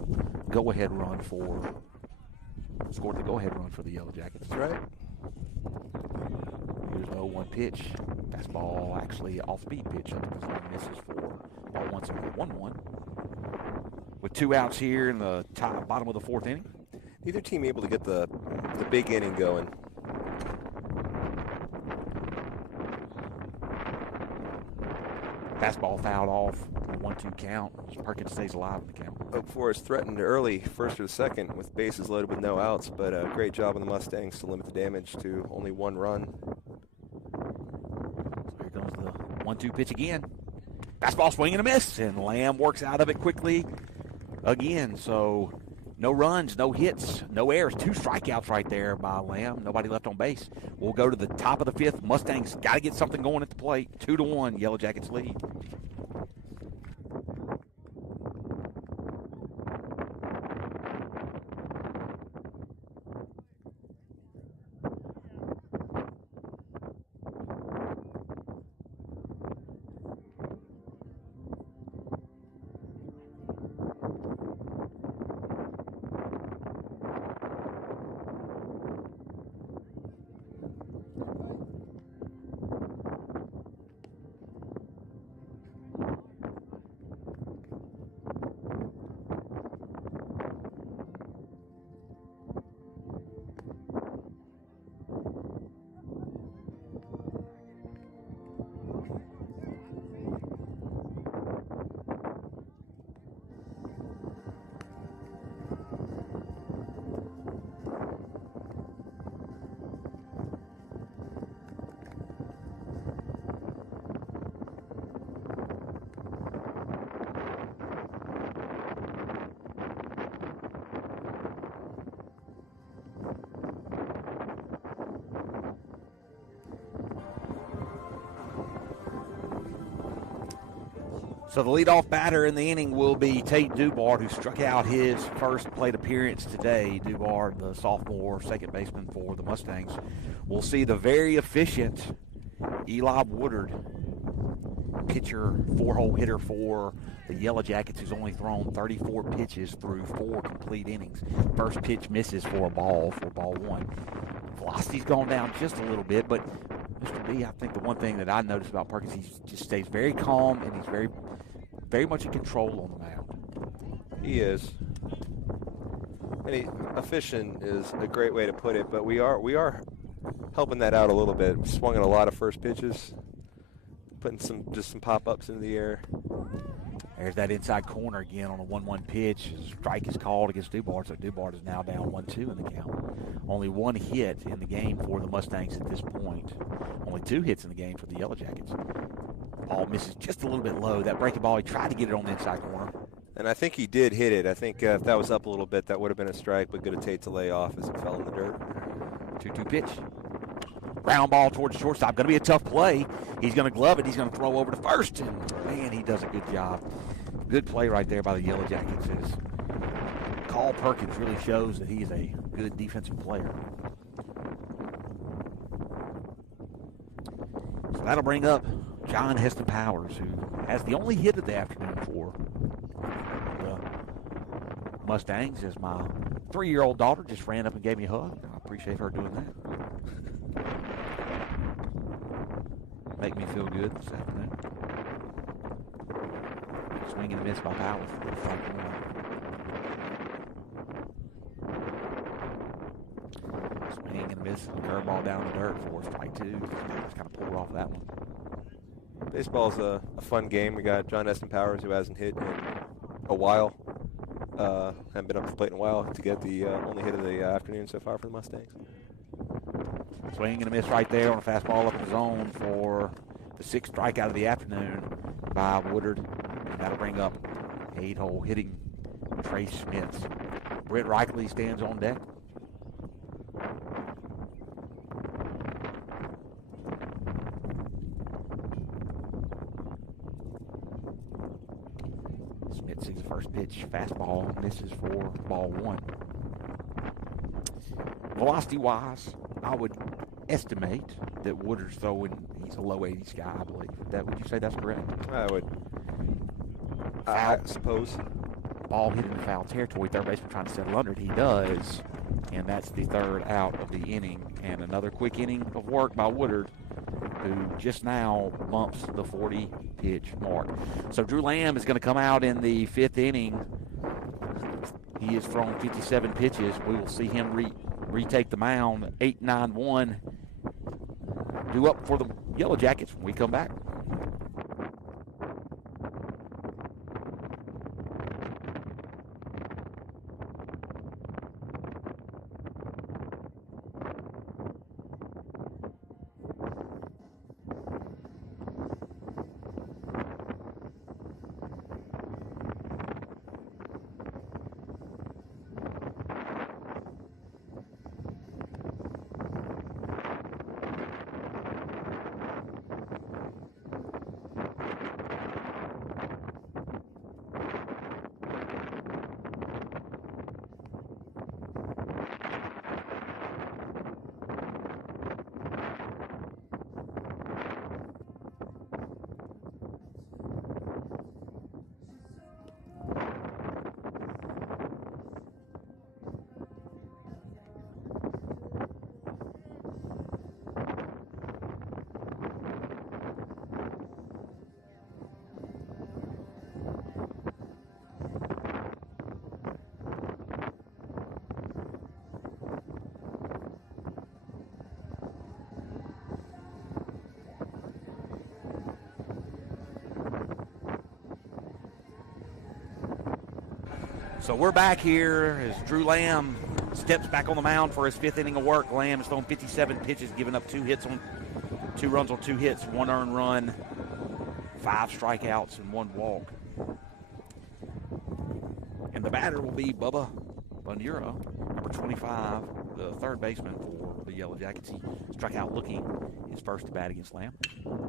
go-ahead run for... Scored the go-ahead run for the Yellow Jackets. That's right. Here's the 0-1 pitch. Fastball, actually off-speed pitch. Up in the zone, misses for ball one, so 1-1. With 2 outs here in the bottom of the 4th inning. Neither team able to get the big inning going. Fastball fouled off. 1-2 count. Perkins stays alive in the count. Oak Forest threatened early, first or second, with bases loaded with no outs, but a great job on the Mustangs to limit the damage to only 1 run. So here comes the 1-2 pitch again. Fastball swing and a miss, and Lamb works out of it quickly again. So no runs, no hits, no errors. 2 strikeouts right there by Lamb. Nobody left on base. We'll go to the top of the 5th. Mustangs got to get something going at the plate. 2-1, Yellow Jackets lead. So the leadoff batter in the inning will be Tate Dubard, who struck out his first plate appearance today. Dubard, the sophomore second baseman for the Mustangs. We'll see the very efficient Eli Woodard, pitcher, 4-hole hitter for the Yellow Jackets, who's only thrown 34 pitches through 4 complete innings. First pitch misses for ball 1. Velocity's gone down just a little bit, but Mr. B, I think the one thing that I noticed about Perkins, he just stays very calm and he's very much in control on the mound. He is. And efficient is a great way to put it, but we are helping that out a little bit. We swung at a lot of first pitches, putting some pop-ups into the air. There's that inside corner again on a 1-1 pitch. Strike is called against Dubard, so Dubard is now down 1-2 in the count. Only 1 hit in the game for the Mustangs at this point. Only 2 hits in the game for the Yellow Jackets. Ball misses just a little bit low. That breaking ball, he tried to get it on the inside corner. And I think he did hit it. I think if that was up a little bit, that would have been a strike, but good of Tate to lay off as it fell in the dirt. 2-2 pitch. Ground ball towards the shortstop. Going to be a tough play. He's going to glove it. He's going to throw over to first. And, man, he does a good job. Good play right there by the Yellow Jackets. Carl Perkins really shows that he is a good defensive player. So that'll bring up John Heston Powers, who has the only hit of the afternoon for the Mustangs, as my 3-year-old daughter just ran up and gave me a hug. I appreciate her doing that. Make me feel good this afternoon. Swing and a miss by Powers for strike 1. Swing and a miss, curveball down the dirt for strike 2. Just kind of pulled off that one. Baseball's a fun game. We got John Heston Powers, who hasn't hit in a while. Haven't been up to the plate in a while, to get the only hit of the afternoon so far for the Mustangs. Swing and a miss right there on a fastball up in the zone for the 6th strikeout of the afternoon by Woodard. And that'll bring up 8-hole hitting Trey Schmitz. Britt Reichley stands on deck. sees the first pitch. Fastball misses for ball one. Velocity-wise, I would estimate that Woodard's throwing, he's a low 80s guy, I believe. Would you say that's correct? I would. I suppose. Ball hit in the foul territory. Third baseman trying to settle under it. He does. And that's the third out of the inning. And another quick inning of work by Woodard, who just now bumps the 40-pitch mark. So Drew Lamb is going to come out in the fifth inning. He has thrown 57 pitches. We will see him retake the mound. 8-9-1. Due up for the Yellow Jackets when we come back. So we're back here as Drew Lamb steps back on the mound for his fifth inning of work. Lamb has thrown 57 pitches, giving up 2 runs on 2 hits, 1 earned run, 5 strikeouts, and 1 walk. And the batter will be Bubba Bonura, number 25, the third baseman for the Yellow Jackets. He struck out looking his first to bat against Lamb.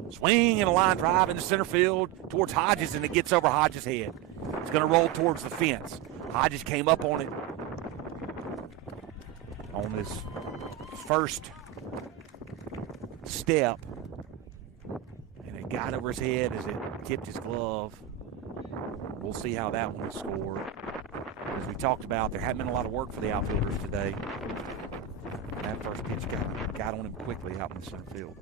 Swing and a line drive into center field towards Hodges, and it gets over Hodges' head. It's going to roll towards the fence. Hodges came up on it on his first step, and it got over his head as it tipped his glove. We'll see how that one is scored. As we talked about, there hadn't been a lot of work for the outfielders today. And that first pitch got on him quickly out in the center field.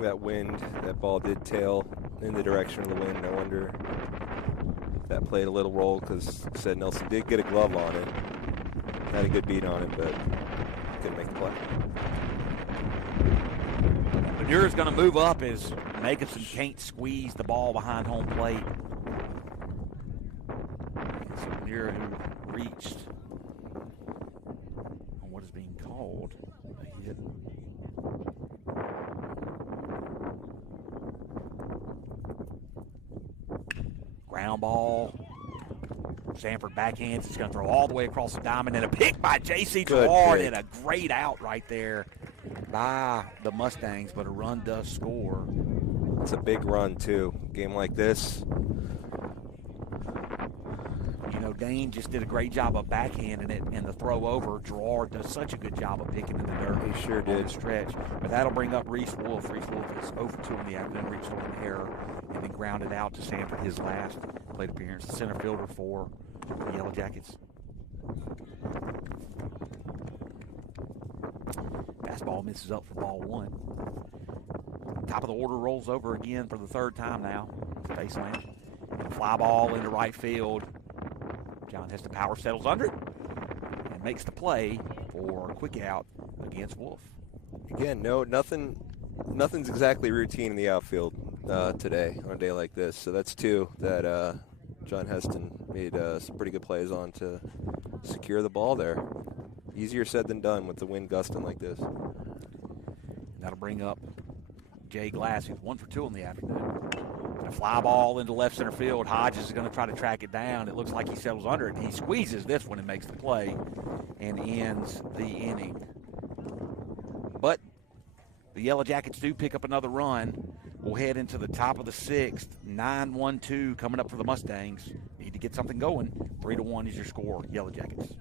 That wind, that ball did tail in the direction of the wind. No wonder that played a little role, because said Nelson did get a glove on it. Had a good beat on it, but couldn't make the play. Bonura's going to move up as Jacobson can't squeeze the ball behind home plate. So Bonura, who reached on what is being called a hit. Ground ball. Sanford backhands. It's going to throw all the way across the diamond, and a pick by J.C. Gerard, and a great out right there by the Mustangs, but a run does score. It's a big run, too. Game like this. You know, Dane just did a great job of backhanding it, and the throw over. Gerard does such a good job of picking in the dirt. He sure on did. The stretch. But that'll bring up Rhys Wolf. Rhys Wolf is 0-2 in the afternoon. Reached on an error and then grounded out to Sanford, his last plate appearance. The center fielder for the Yellow Jackets. Fastball misses up for ball one. Top of the order rolls over again for the third time now. Baseline. Fly ball into right field. John Heston Power settles under it and makes the play for a quick out against Wolf. Again, nothing's exactly routine in the outfield today on a day like this. So that's 2 that John Heston made some pretty good plays on to secure the ball there. Easier said than done with the wind gusting like this. That'll bring up Jay Glass, who's 1 for 2 in the afternoon. A fly ball into left center field. Hodges is going to try to track it down. It looks like he settles under it. He squeezes this one and makes the play and ends the inning. But the Yellow Jackets do pick up another run We'll head into the top of the 6th. 9-1-2 coming up for the Mustangs. Need to get something going. 3-1 is your score, Yellow Jackets.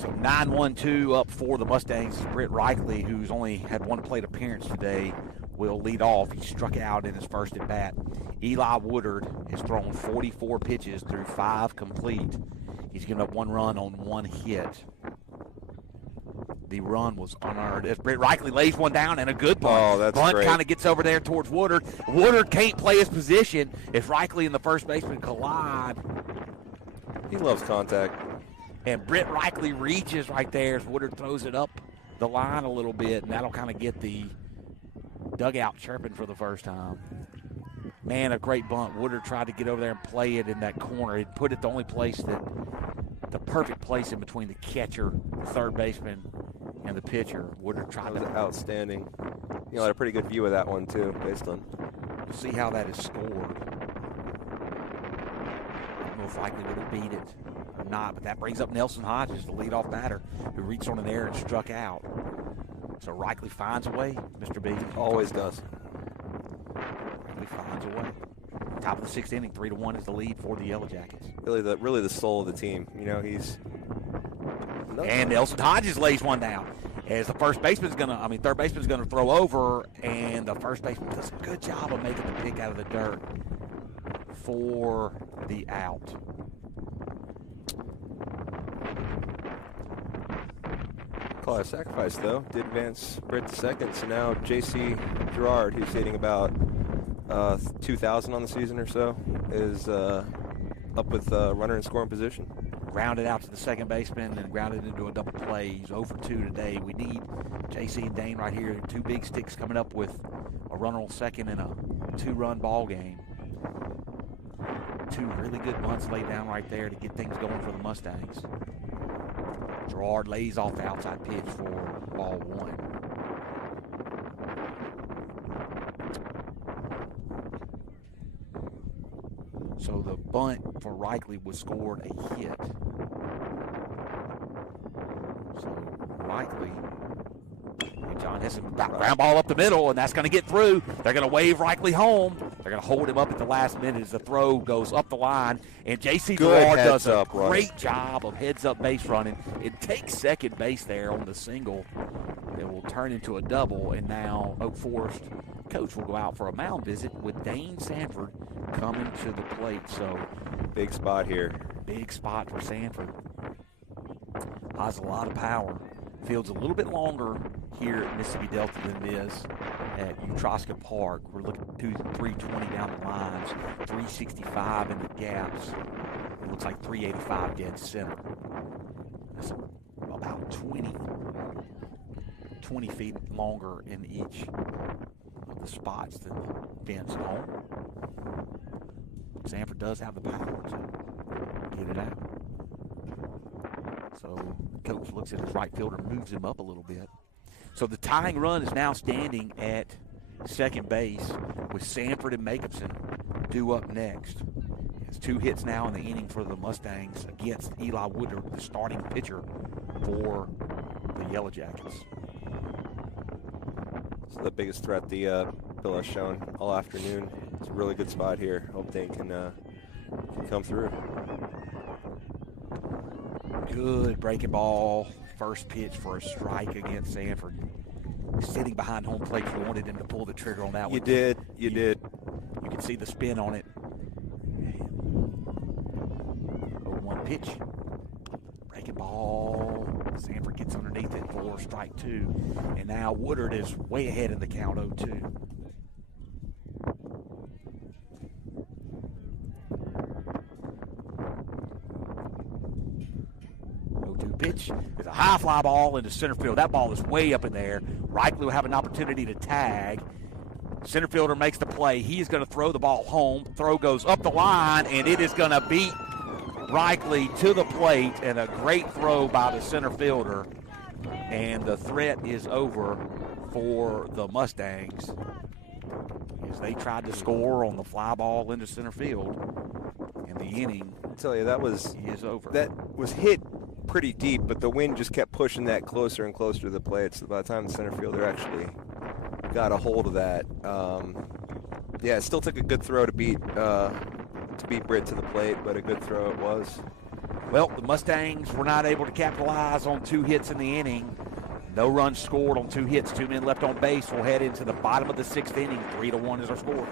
So 9-1-2 up for the Mustangs. Britt Reichley, who's only had one plate appearance today, will lead off. He struck out in his first at bat. Eli Woodard has thrown 44 pitches through 5 complete. He's given up 1 run on 1 hit. The run was unearned as Britt Reichley lays one down, and a good bunt. Oh, that's bunt great. kind of gets over there towards Woodard. Woodard can't play his position if Reichley and the first baseman collide. He loves contact. And Britt Reichley reaches right there as Woodard throws it up the line a little bit, and that'll kind of get the dugout chirping for the first time. Man, a great bunt. Woodard tried to get over there and play it in that corner. He put it the only place that, the perfect place in between the catcher, the third baseman, and the pitcher. Woodard tried That was to. outstanding. You know, I had a pretty good view of that one, too, based on. We'll see how that is scored. I don't know if Reichley would have beat it or not, but that brings up Nelson Hodges, the leadoff batter, who reached on an error and struck out. So Reichley finds a way, Mr. B. Always does. Reichley finds a way. Top of the 6th inning, 3-1 is the lead for the Yellow Jackets. Really the soul of the team. You know, he's. And Nelson Hodges lays one down. As the third baseman's gonna throw over, and the first baseman does a good job of making the pick out of the dirt for the out. Call it a sacrifice, though. Did advance Britt to second, so now J.C. Gerard, who's hitting about 2,000 on the season or so, is up with runner in scoring position. Grounded out to the second baseman and grounded into a double play. He's 0-2 today. We need J.C. and Dane right here. 2 big sticks coming up with a runner on second in a 2-run ball game. 2 really good bunts laid down right there to get things going for the Mustangs. Gerard lays off the outside pitch for ball 1. So the bunt for Reichley was scored a hit. So Reichley and John Hessen ground ball up the middle, and that's going to get through. They're going to wave Reichley home. They're going to hold him up at the last minute as the throw goes up the line. And J.C. Gerard does a great job of heads-up base running. It takes second base there on the single. It will turn into a double, and now Oak Forest coach will go out for a mound visit with Dane Sanford coming to the plate. So big spot here. Big spot for Sanford. Has a lot of power. Field's a little bit longer here at Mississippi Delta than it is at Utroska Park. We're looking at 320 down the lines, 365 in the gaps. It looks like 385 dead center. That's about 20 feet longer in each of the spots than the fence at home. Sanford does have the power to get it out. So coach looks at his right fielder, moves him up a little bit. So the tying run is now standing at second base with Sanford and Jacobson due up next. It's 2 hits now in the inning for the Mustangs against Eli Woodard, the starting pitcher for the Yellow Jackets. It's the biggest threat the Bill has shown all afternoon. It's a really good spot here. Hope they can come through. Good breaking ball. First pitch for a strike against Sanford. Sitting behind home plate, we wanted him to pull the trigger on that one. You did. You can see the spin on it. 0-1 pitch. Breaking ball. Sanford gets underneath it for strike 2. And now Woodard is way ahead in the count, 0-2. 0-2 pitch. It's a high fly ball into center field. That ball is way up in there. Reichley will have an opportunity to tag. Center fielder makes the play. He is going to throw the ball home. Throw goes up the line, and it is going to beat Reichley to the plate, and a great throw by the center fielder. And the threat is over for the Mustangs as they tried to score on the fly ball into center field. And the inning, I'll tell you, is over. That was hit pretty deep, but the wind just kept pushing that closer and closer to the plate. So by the time the center fielder actually got a hold of that, yeah, it still took a good throw to beat Britt to the plate, but a good throw it was. Well, the Mustangs were not able to capitalize on 2 hits in the inning. No runs scored on 2 hits, 2 men left on base. We'll head into the bottom of the 6th inning. 3-1 is our score.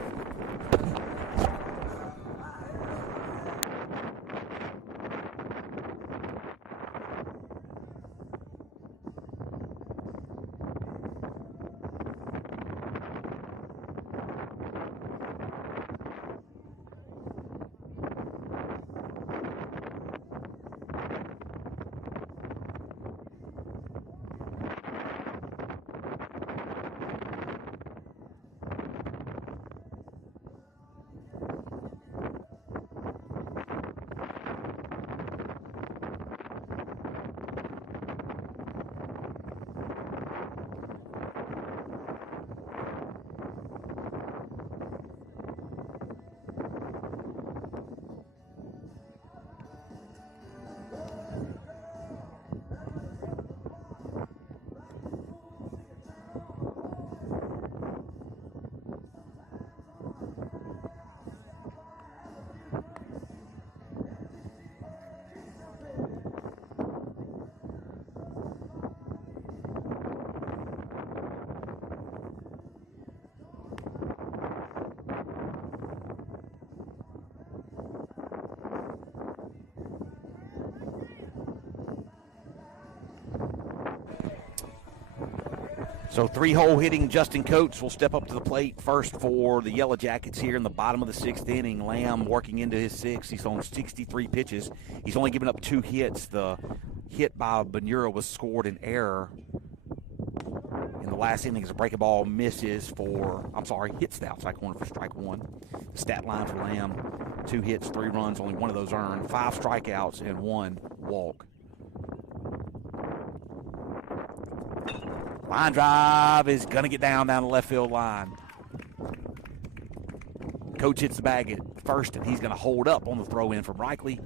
So 3-hole hitting Justin Coates will step up to the plate first for the Yellow Jackets here in the bottom of the 6th inning. Lamb working into his 6th. He's on 63 pitches. He's only given up 2 hits. The hit by Benoit was scored in error in the last inning as a breaking ball misses for, hits the outside corner for strike 1. The stat line for Lamb, 2 hits, 3 runs, only 1 of those earned, 5 strikeouts, and 1 walk. Line drive is going to get down the left field line. Coach hits the bag at first, and he's going to hold up on the throw-in from Reichley.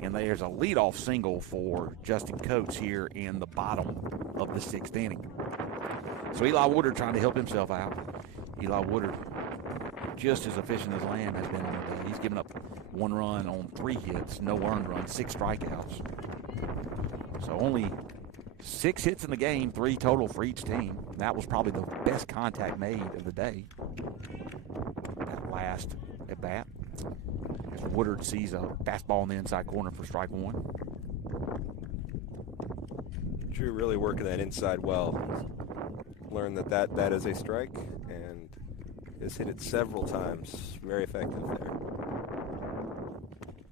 And there's a leadoff single for Justin Coates here in the bottom of the 6th inning. So Eli Woodard trying to help himself out. Eli Woodard just as efficient as Lamb has been on the day. He's given up 1 run on 3 hits, no earned runs, 6 strikeouts. So only 6 hits in the game, 3 total for each team. That was probably the best contact made of the day. That last at bat. As Woodard sees a fastball in the inside corner for strike 1. Drew really working that inside well. Learned that is a strike and has hit it several times. Very effective there.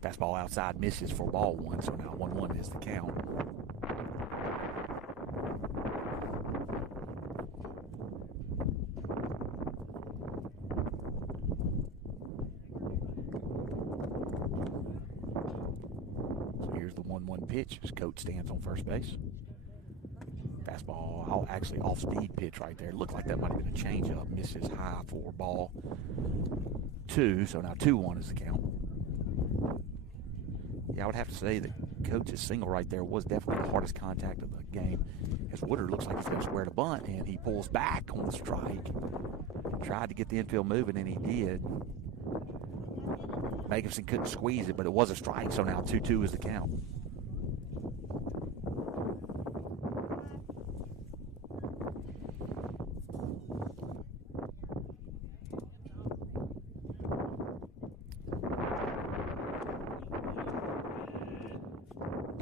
Fastball outside misses for ball 1, so now 1-1 is the count. Pitch as Coates stands on first base. Fastball, actually off-speed pitch right there. Looked like that might have been a changeup. Misses high for ball 2, so now 2-1 is the count. Yeah, I would have to say that Coach's single right there was definitely the hardest contact of the game. As Woodard looks like he's going to square the bunt, and he pulls back on the strike. Tried to get the infield moving, and he did. Magnuson couldn't squeeze it, but it was a strike, so now 2-2 is the count.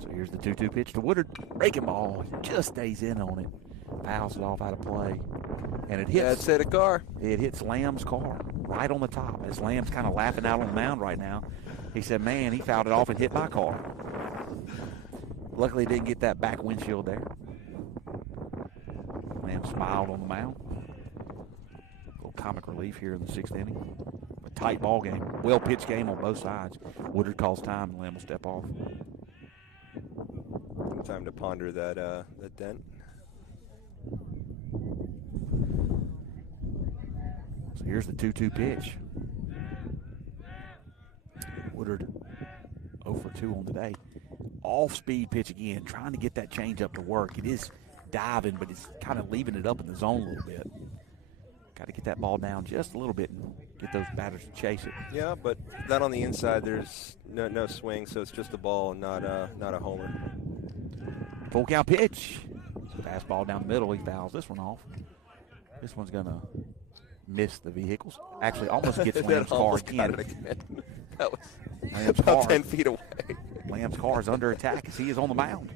So here's the 2-2 pitch to Woodard. Breaking ball, just stays in on it. Fouls it off out of play. And it hits. That's it, a car. It hits Lamb's car right on the top. As Lamb's kind of laughing out on the mound right now. He said, man, he fouled it off and hit my car. Luckily, he didn't get that back windshield there. Lamb smiled on the mound. A little comic relief here in the 6th inning. A tight ball game. Well-pitched game on both sides. Woodard calls time, and Lamb will step off. Time to ponder that dent. So here's the 2-2 pitch. Woodard 0 for 2 on the day. Off-speed pitch again, trying to get that changeup to work. It is diving, but it's kind of leaving it up in the zone a little bit. Got to get that ball down just a little bit and get those batters to chase it. Yeah, but that on the inside, there's no swing, so it's just a ball and not a homer. Full count pitch. Fastball down the middle. He fouls this one off. This one's going to miss the vehicles. Actually, almost gets Lamb's car again. That was Lamb's about car, 10 feet away. Lamb's car is under attack as he is on the mound.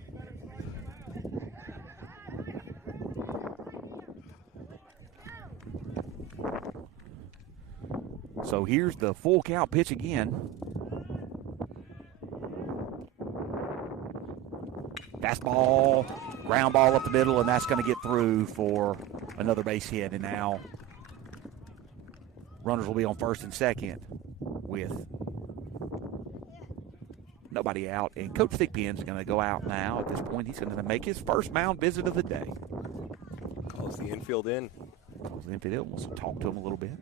So here's the full count pitch again. Fastball, ground ball up the middle, and that's going to get through for another base hit. And now runners will be on first and second with nobody out. And Coach Thigpen's going to go out now at this point. He's going to make his first mound visit of the day. Calls the infield in. Calls the infield in. Wants to talk to him a little bit.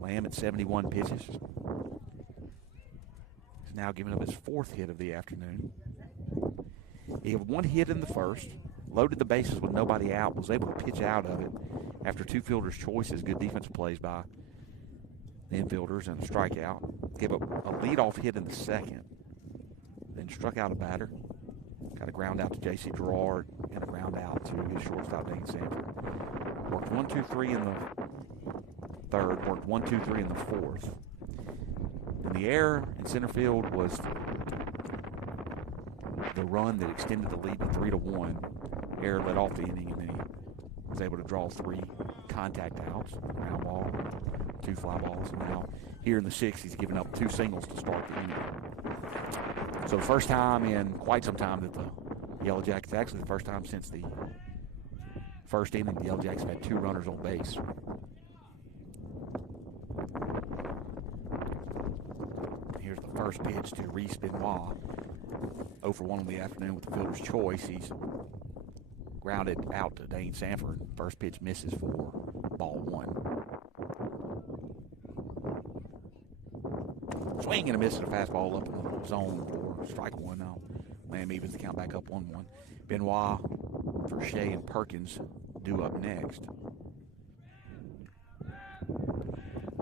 Lamb at 71 pitches. He's now giving up his 4th hit of the afternoon. He had 1 hit in the first, loaded the bases with nobody out, was able to pitch out of it after 2 fielders' choices, good defensive plays by the infielders and a strikeout. Gave up a leadoff hit in the 2nd, then struck out a batter. Got a ground out to J.C. Gerard and a ground out to his shortstop, Dane Sanford. Worked 1-2-3 in the 3rd, worked 1-2-3 in the 4th. And the error in center field was the run that extended the lead to 3-1. Error led off the inning, and then he was able to draw 3 contact outs, ground ball, 2 fly balls. And now here in the 6th, he's given up 2 singles to start the inning. So the first time in quite some time that the Yellow Jackets, actually the first time since the 1st inning, the Yellow Jackets have had 2 runners on base. Here's the first pitch to Rhys Benoit. 0 for 1 on the afternoon with the fielder's choice. He's grounded out to Dane Sanford. First pitch misses for ball 1. Swing and a miss at a fastball up in the zone for strike 1 now. Lamb evens the count back up 1-1. Benoit, Shea, and Perkins due up next.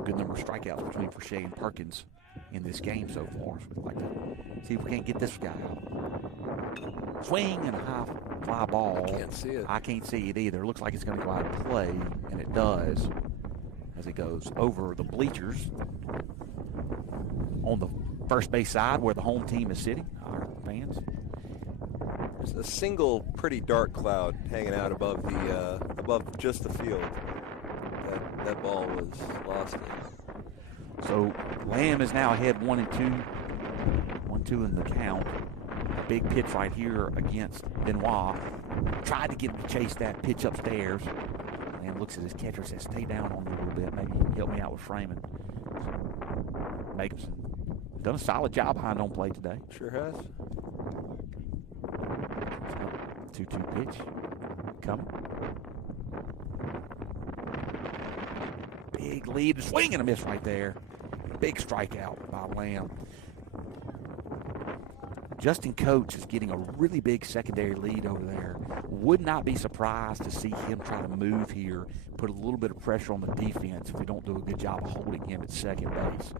Good number of strikeouts between Shea and Perkins in this game so far. So we'd like to see if we can't get this guy out. Swing and a high fly ball. Can't see it. I can't see it either. It looks like it's going to go out of play, and it does as it goes over the bleachers on the first base side where the home team is sitting, our fans. There's a single pretty dark cloud hanging out above the above just the field. That ball was lost. So Lamb is now ahead 1-2. 1-2 in the count. A big pitch right here against Benoit. Tried to get him to chase that pitch upstairs. Lamb looks at his catcher and says, stay down on me a little bit. Maybe help me out with framing. So, Magnuson done a solid job behind on play today. Sure has. 2-2 pitch. Coming. Big lead. Swing and a miss right there. Big strikeout by Lamb. Justin Coates is getting a really big secondary lead over there. Would not be surprised to see him try to move here, put a little bit of pressure on the defense if we don't do a good job of holding him at second base.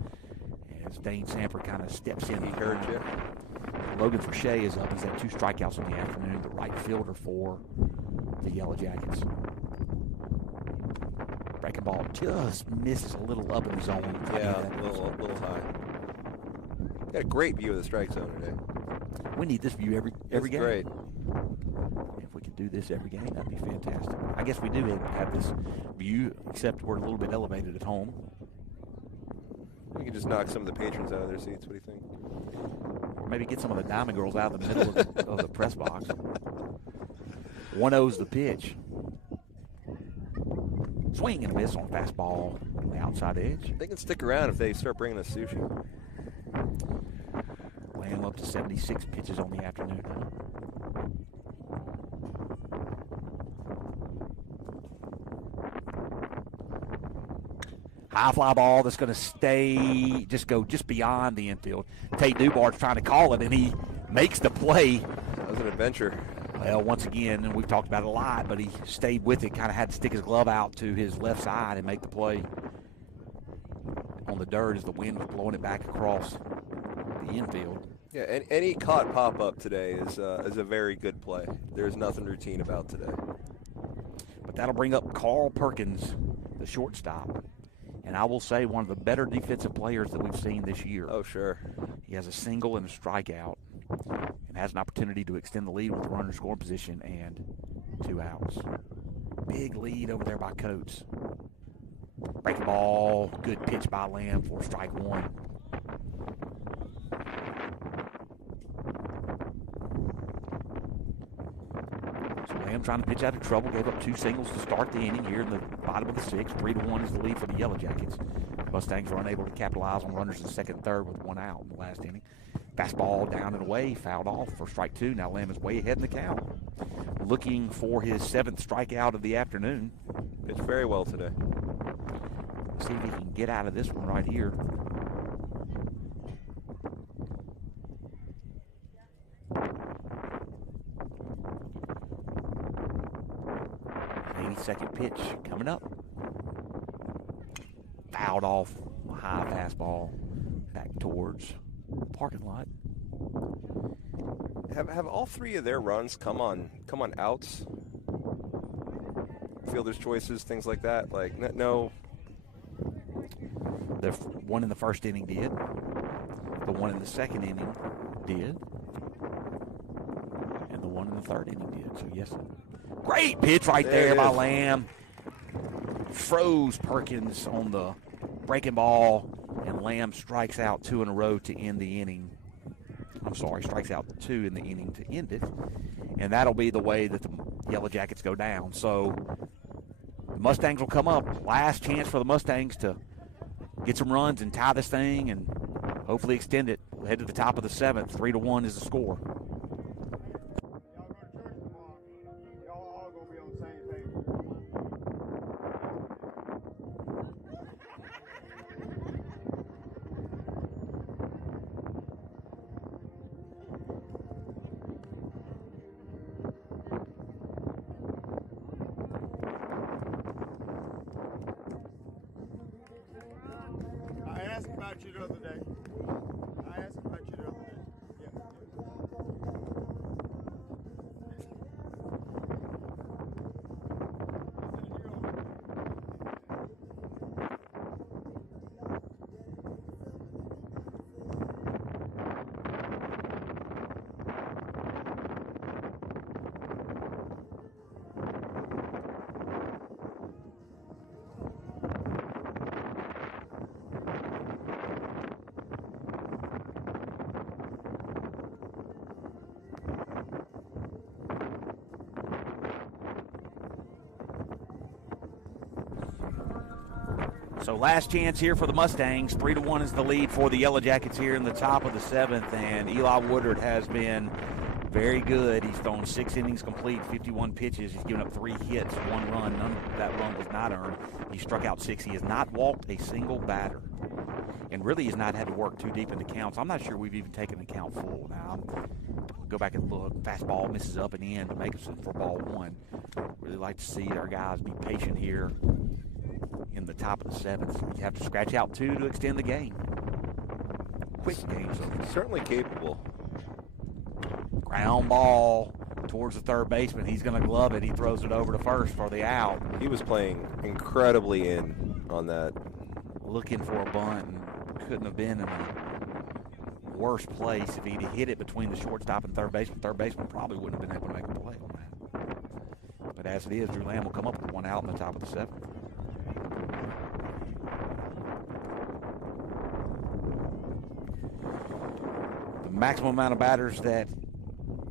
As Dane Samper kind of steps in. He heard you. Logan Forshea is up. He's had 2 strikeouts in the afternoon, the right fielder for the Yellow Jackets. Breaking ball just misses a little up in the zone. Yeah, a little high. Got a great view of the strike zone today. We need this view every game. Great. If we could do this every game, that'd be fantastic. I guess we do have this view, except we're a little bit elevated at home. We can just knock some of the patrons out of their seats. What do you think? Or maybe get some of the Diamond Girls out of the middle of the press box. 1-0's the pitch. Swing and a miss on fastball on the outside edge. They can stick around if they start bringing us sushi. Lamb up to 76 pitches on the afternoon. High fly ball that's going to go beyond the infield. Tate Newbart's trying to call it, and he makes the play. That was an adventure. Well, once again, and we've talked about it a lot, but he stayed with it, kind of had to stick his glove out to his left side and make the play on the dirt as the wind was blowing it back across the infield. Yeah, and any caught pop-up today is a very good play. There's nothing routine about today. But that'll bring up Carl Perkins, the shortstop. And I will say one of the better defensive players that we've seen this year. Oh, sure. He has a single and a strikeout and has an opportunity to extend the lead with the runner in scoring position and 2 outs. Big lead over there by Coates. Breaking ball, good pitch by Lamb for strike 1. So Lamb trying to pitch out of trouble, gave up 2 singles to start the inning here in the bottom of the 6th. 3-1 is the lead for the Yellow Jackets. Mustangs were unable to capitalize on runners in the second and third with 1 out in the last inning. Fastball down and away, fouled off for strike 2. Now Lamb is way ahead in the count. Looking for his 7th strikeout of the afternoon. Pitched very well today. See if he can get out of this one right here. Second pitch coming up. Fouled off, high fastball back towards the parking lot. Have all 3 of their runs come on outs? Fielder's choices, things like that. Like no. The one in the first inning did. The one in the second inning did. And the one in the third inning did. So yes. Great pitch right there by Lamb. Froze Perkins on the breaking ball, and Lamb strikes out 2 in a row to end the inning. I'm sorry, strikes out 2 in the inning to end it. And that'll be the way that the Yellow Jackets go down. So the Mustangs will come up. Last chance for the Mustangs to get some runs and tie this thing and hopefully extend it. We'll head to the top of the 7th. 3-1 is the score. I asked about you the other day. So last chance here for the Mustangs. 3-1 is the lead for the Yellow Jackets here in the top of the 7th, and Eli Woodard has been Very good. He's thrown 6 innings complete, 51 pitches. He's given up 3 hits, 1 run. None of that run was not earned. He struck out 6. He has not walked a single batter, and really has not had to work too deep in the counts. I'm not sure we've even taken the count full now. Go back and look. Fastball misses up and in to make us for ball 1. Really like to see our guys be patient here in the top of the 7th. You have to scratch out 2 to extend the game. Quick game. Certainly capable. Ground ball towards the third baseman. He's going to glove it. He throws it over to first for the out. He was playing incredibly in on that. Looking for a bunt and couldn't have been in a worse place. If he'd hit it between the shortstop and third baseman probably wouldn't have been able to make a play on that. But as it is, Drew Lamb will come up with 1 out in the top of the 7th. The maximum amount of batters that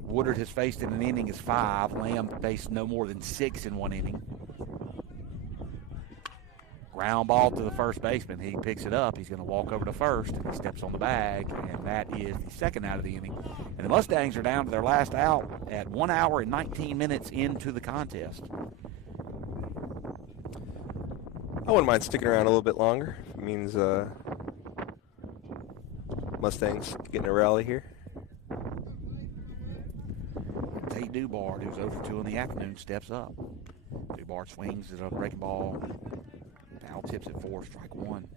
Woodard has faced in an inning is 5. Lamb faced no more than 6 in 1 inning. Ground ball to the first baseman. He picks it up. He's going to walk over to first, and he steps on the bag, and that is the 2nd out of the inning. And the Mustangs are down to their last out at 1 hour and 19 minutes into the contest. I wouldn't mind sticking around a little bit longer. It means Mustangs getting a rally here. Tate Dubard, who's over 2 in the afternoon, steps up. Dubard swings at a breaking ball. Foul tips at 4, strike 1.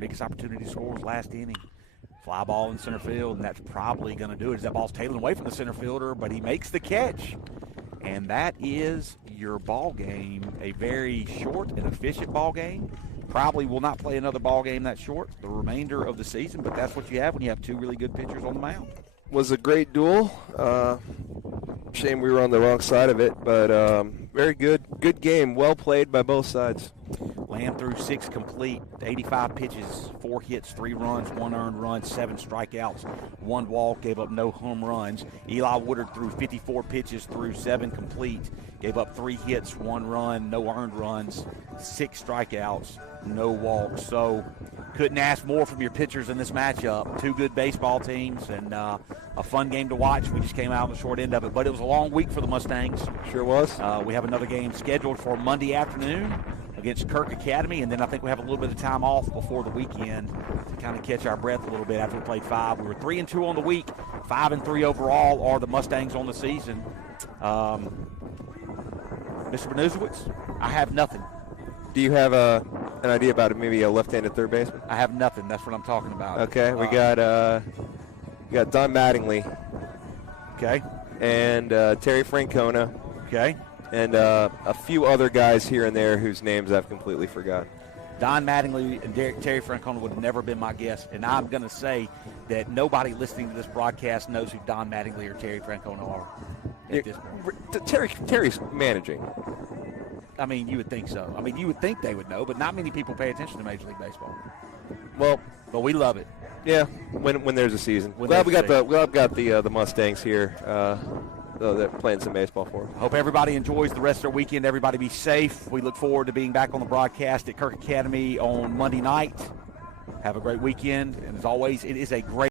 Biggest opportunity to score was last inning. Fly ball in center field, and that's probably going to do it. As that ball's tailing away from the center fielder, but he makes the catch. And that is your ball game. A very short and efficient ball game. Probably will not play another ball game that short the remainder of the season, but that's what you have when you have 2 really good pitchers on the mound. Was a great duel. Shame we were on the wrong side of it, but very good. Good game. Well played by both sides. Lamb threw 6 complete, 85 pitches, 4 hits, 3 runs, 1 earned run, 7 strikeouts, 1 walk, gave up no home runs. Eli Woodard threw 54 pitches, threw 7 complete, gave up 3 hits, 1 run, no earned runs, 6 strikeouts, no walks. So couldn't ask more from your pitchers in this matchup. 2 good baseball teams and a fun game to watch. We just came out on the short end of it, but it was a long week for the Mustangs. Sure was. We have another game scheduled for Monday afternoon against Kirk Academy, and then I think we have a little bit of time off before the weekend to kind of catch our breath a little bit after we played 5. We were 3-2 on the week, 5-3 overall are the Mustangs on the season. Mr. Benuzowitz, I have nothing. Do you have an idea about maybe a left-handed third baseman? I have nothing. That's what I'm talking about. Okay, we got Don Mattingly. Okay. And Terry Francona. Okay. And a few other guys here and there whose names I've completely forgotten. Don Mattingly and Terry Francona would have never been my guess, and I'm going to say that nobody listening to this broadcast knows who Don Mattingly or Terry Francona are at this point. Terry's managing. I mean, you would think so. I mean, you would think they would know, but not many people pay attention to Major League Baseball. Well, but we love it. Yeah, when there's a season. Glad we got the Mustangs here. They're playing some baseball for them. Hope everybody enjoys the rest of their weekend. Everybody be safe. We look forward to being back on the broadcast at Kirk Academy on Monday night. Have a great weekend. And as always, it is a great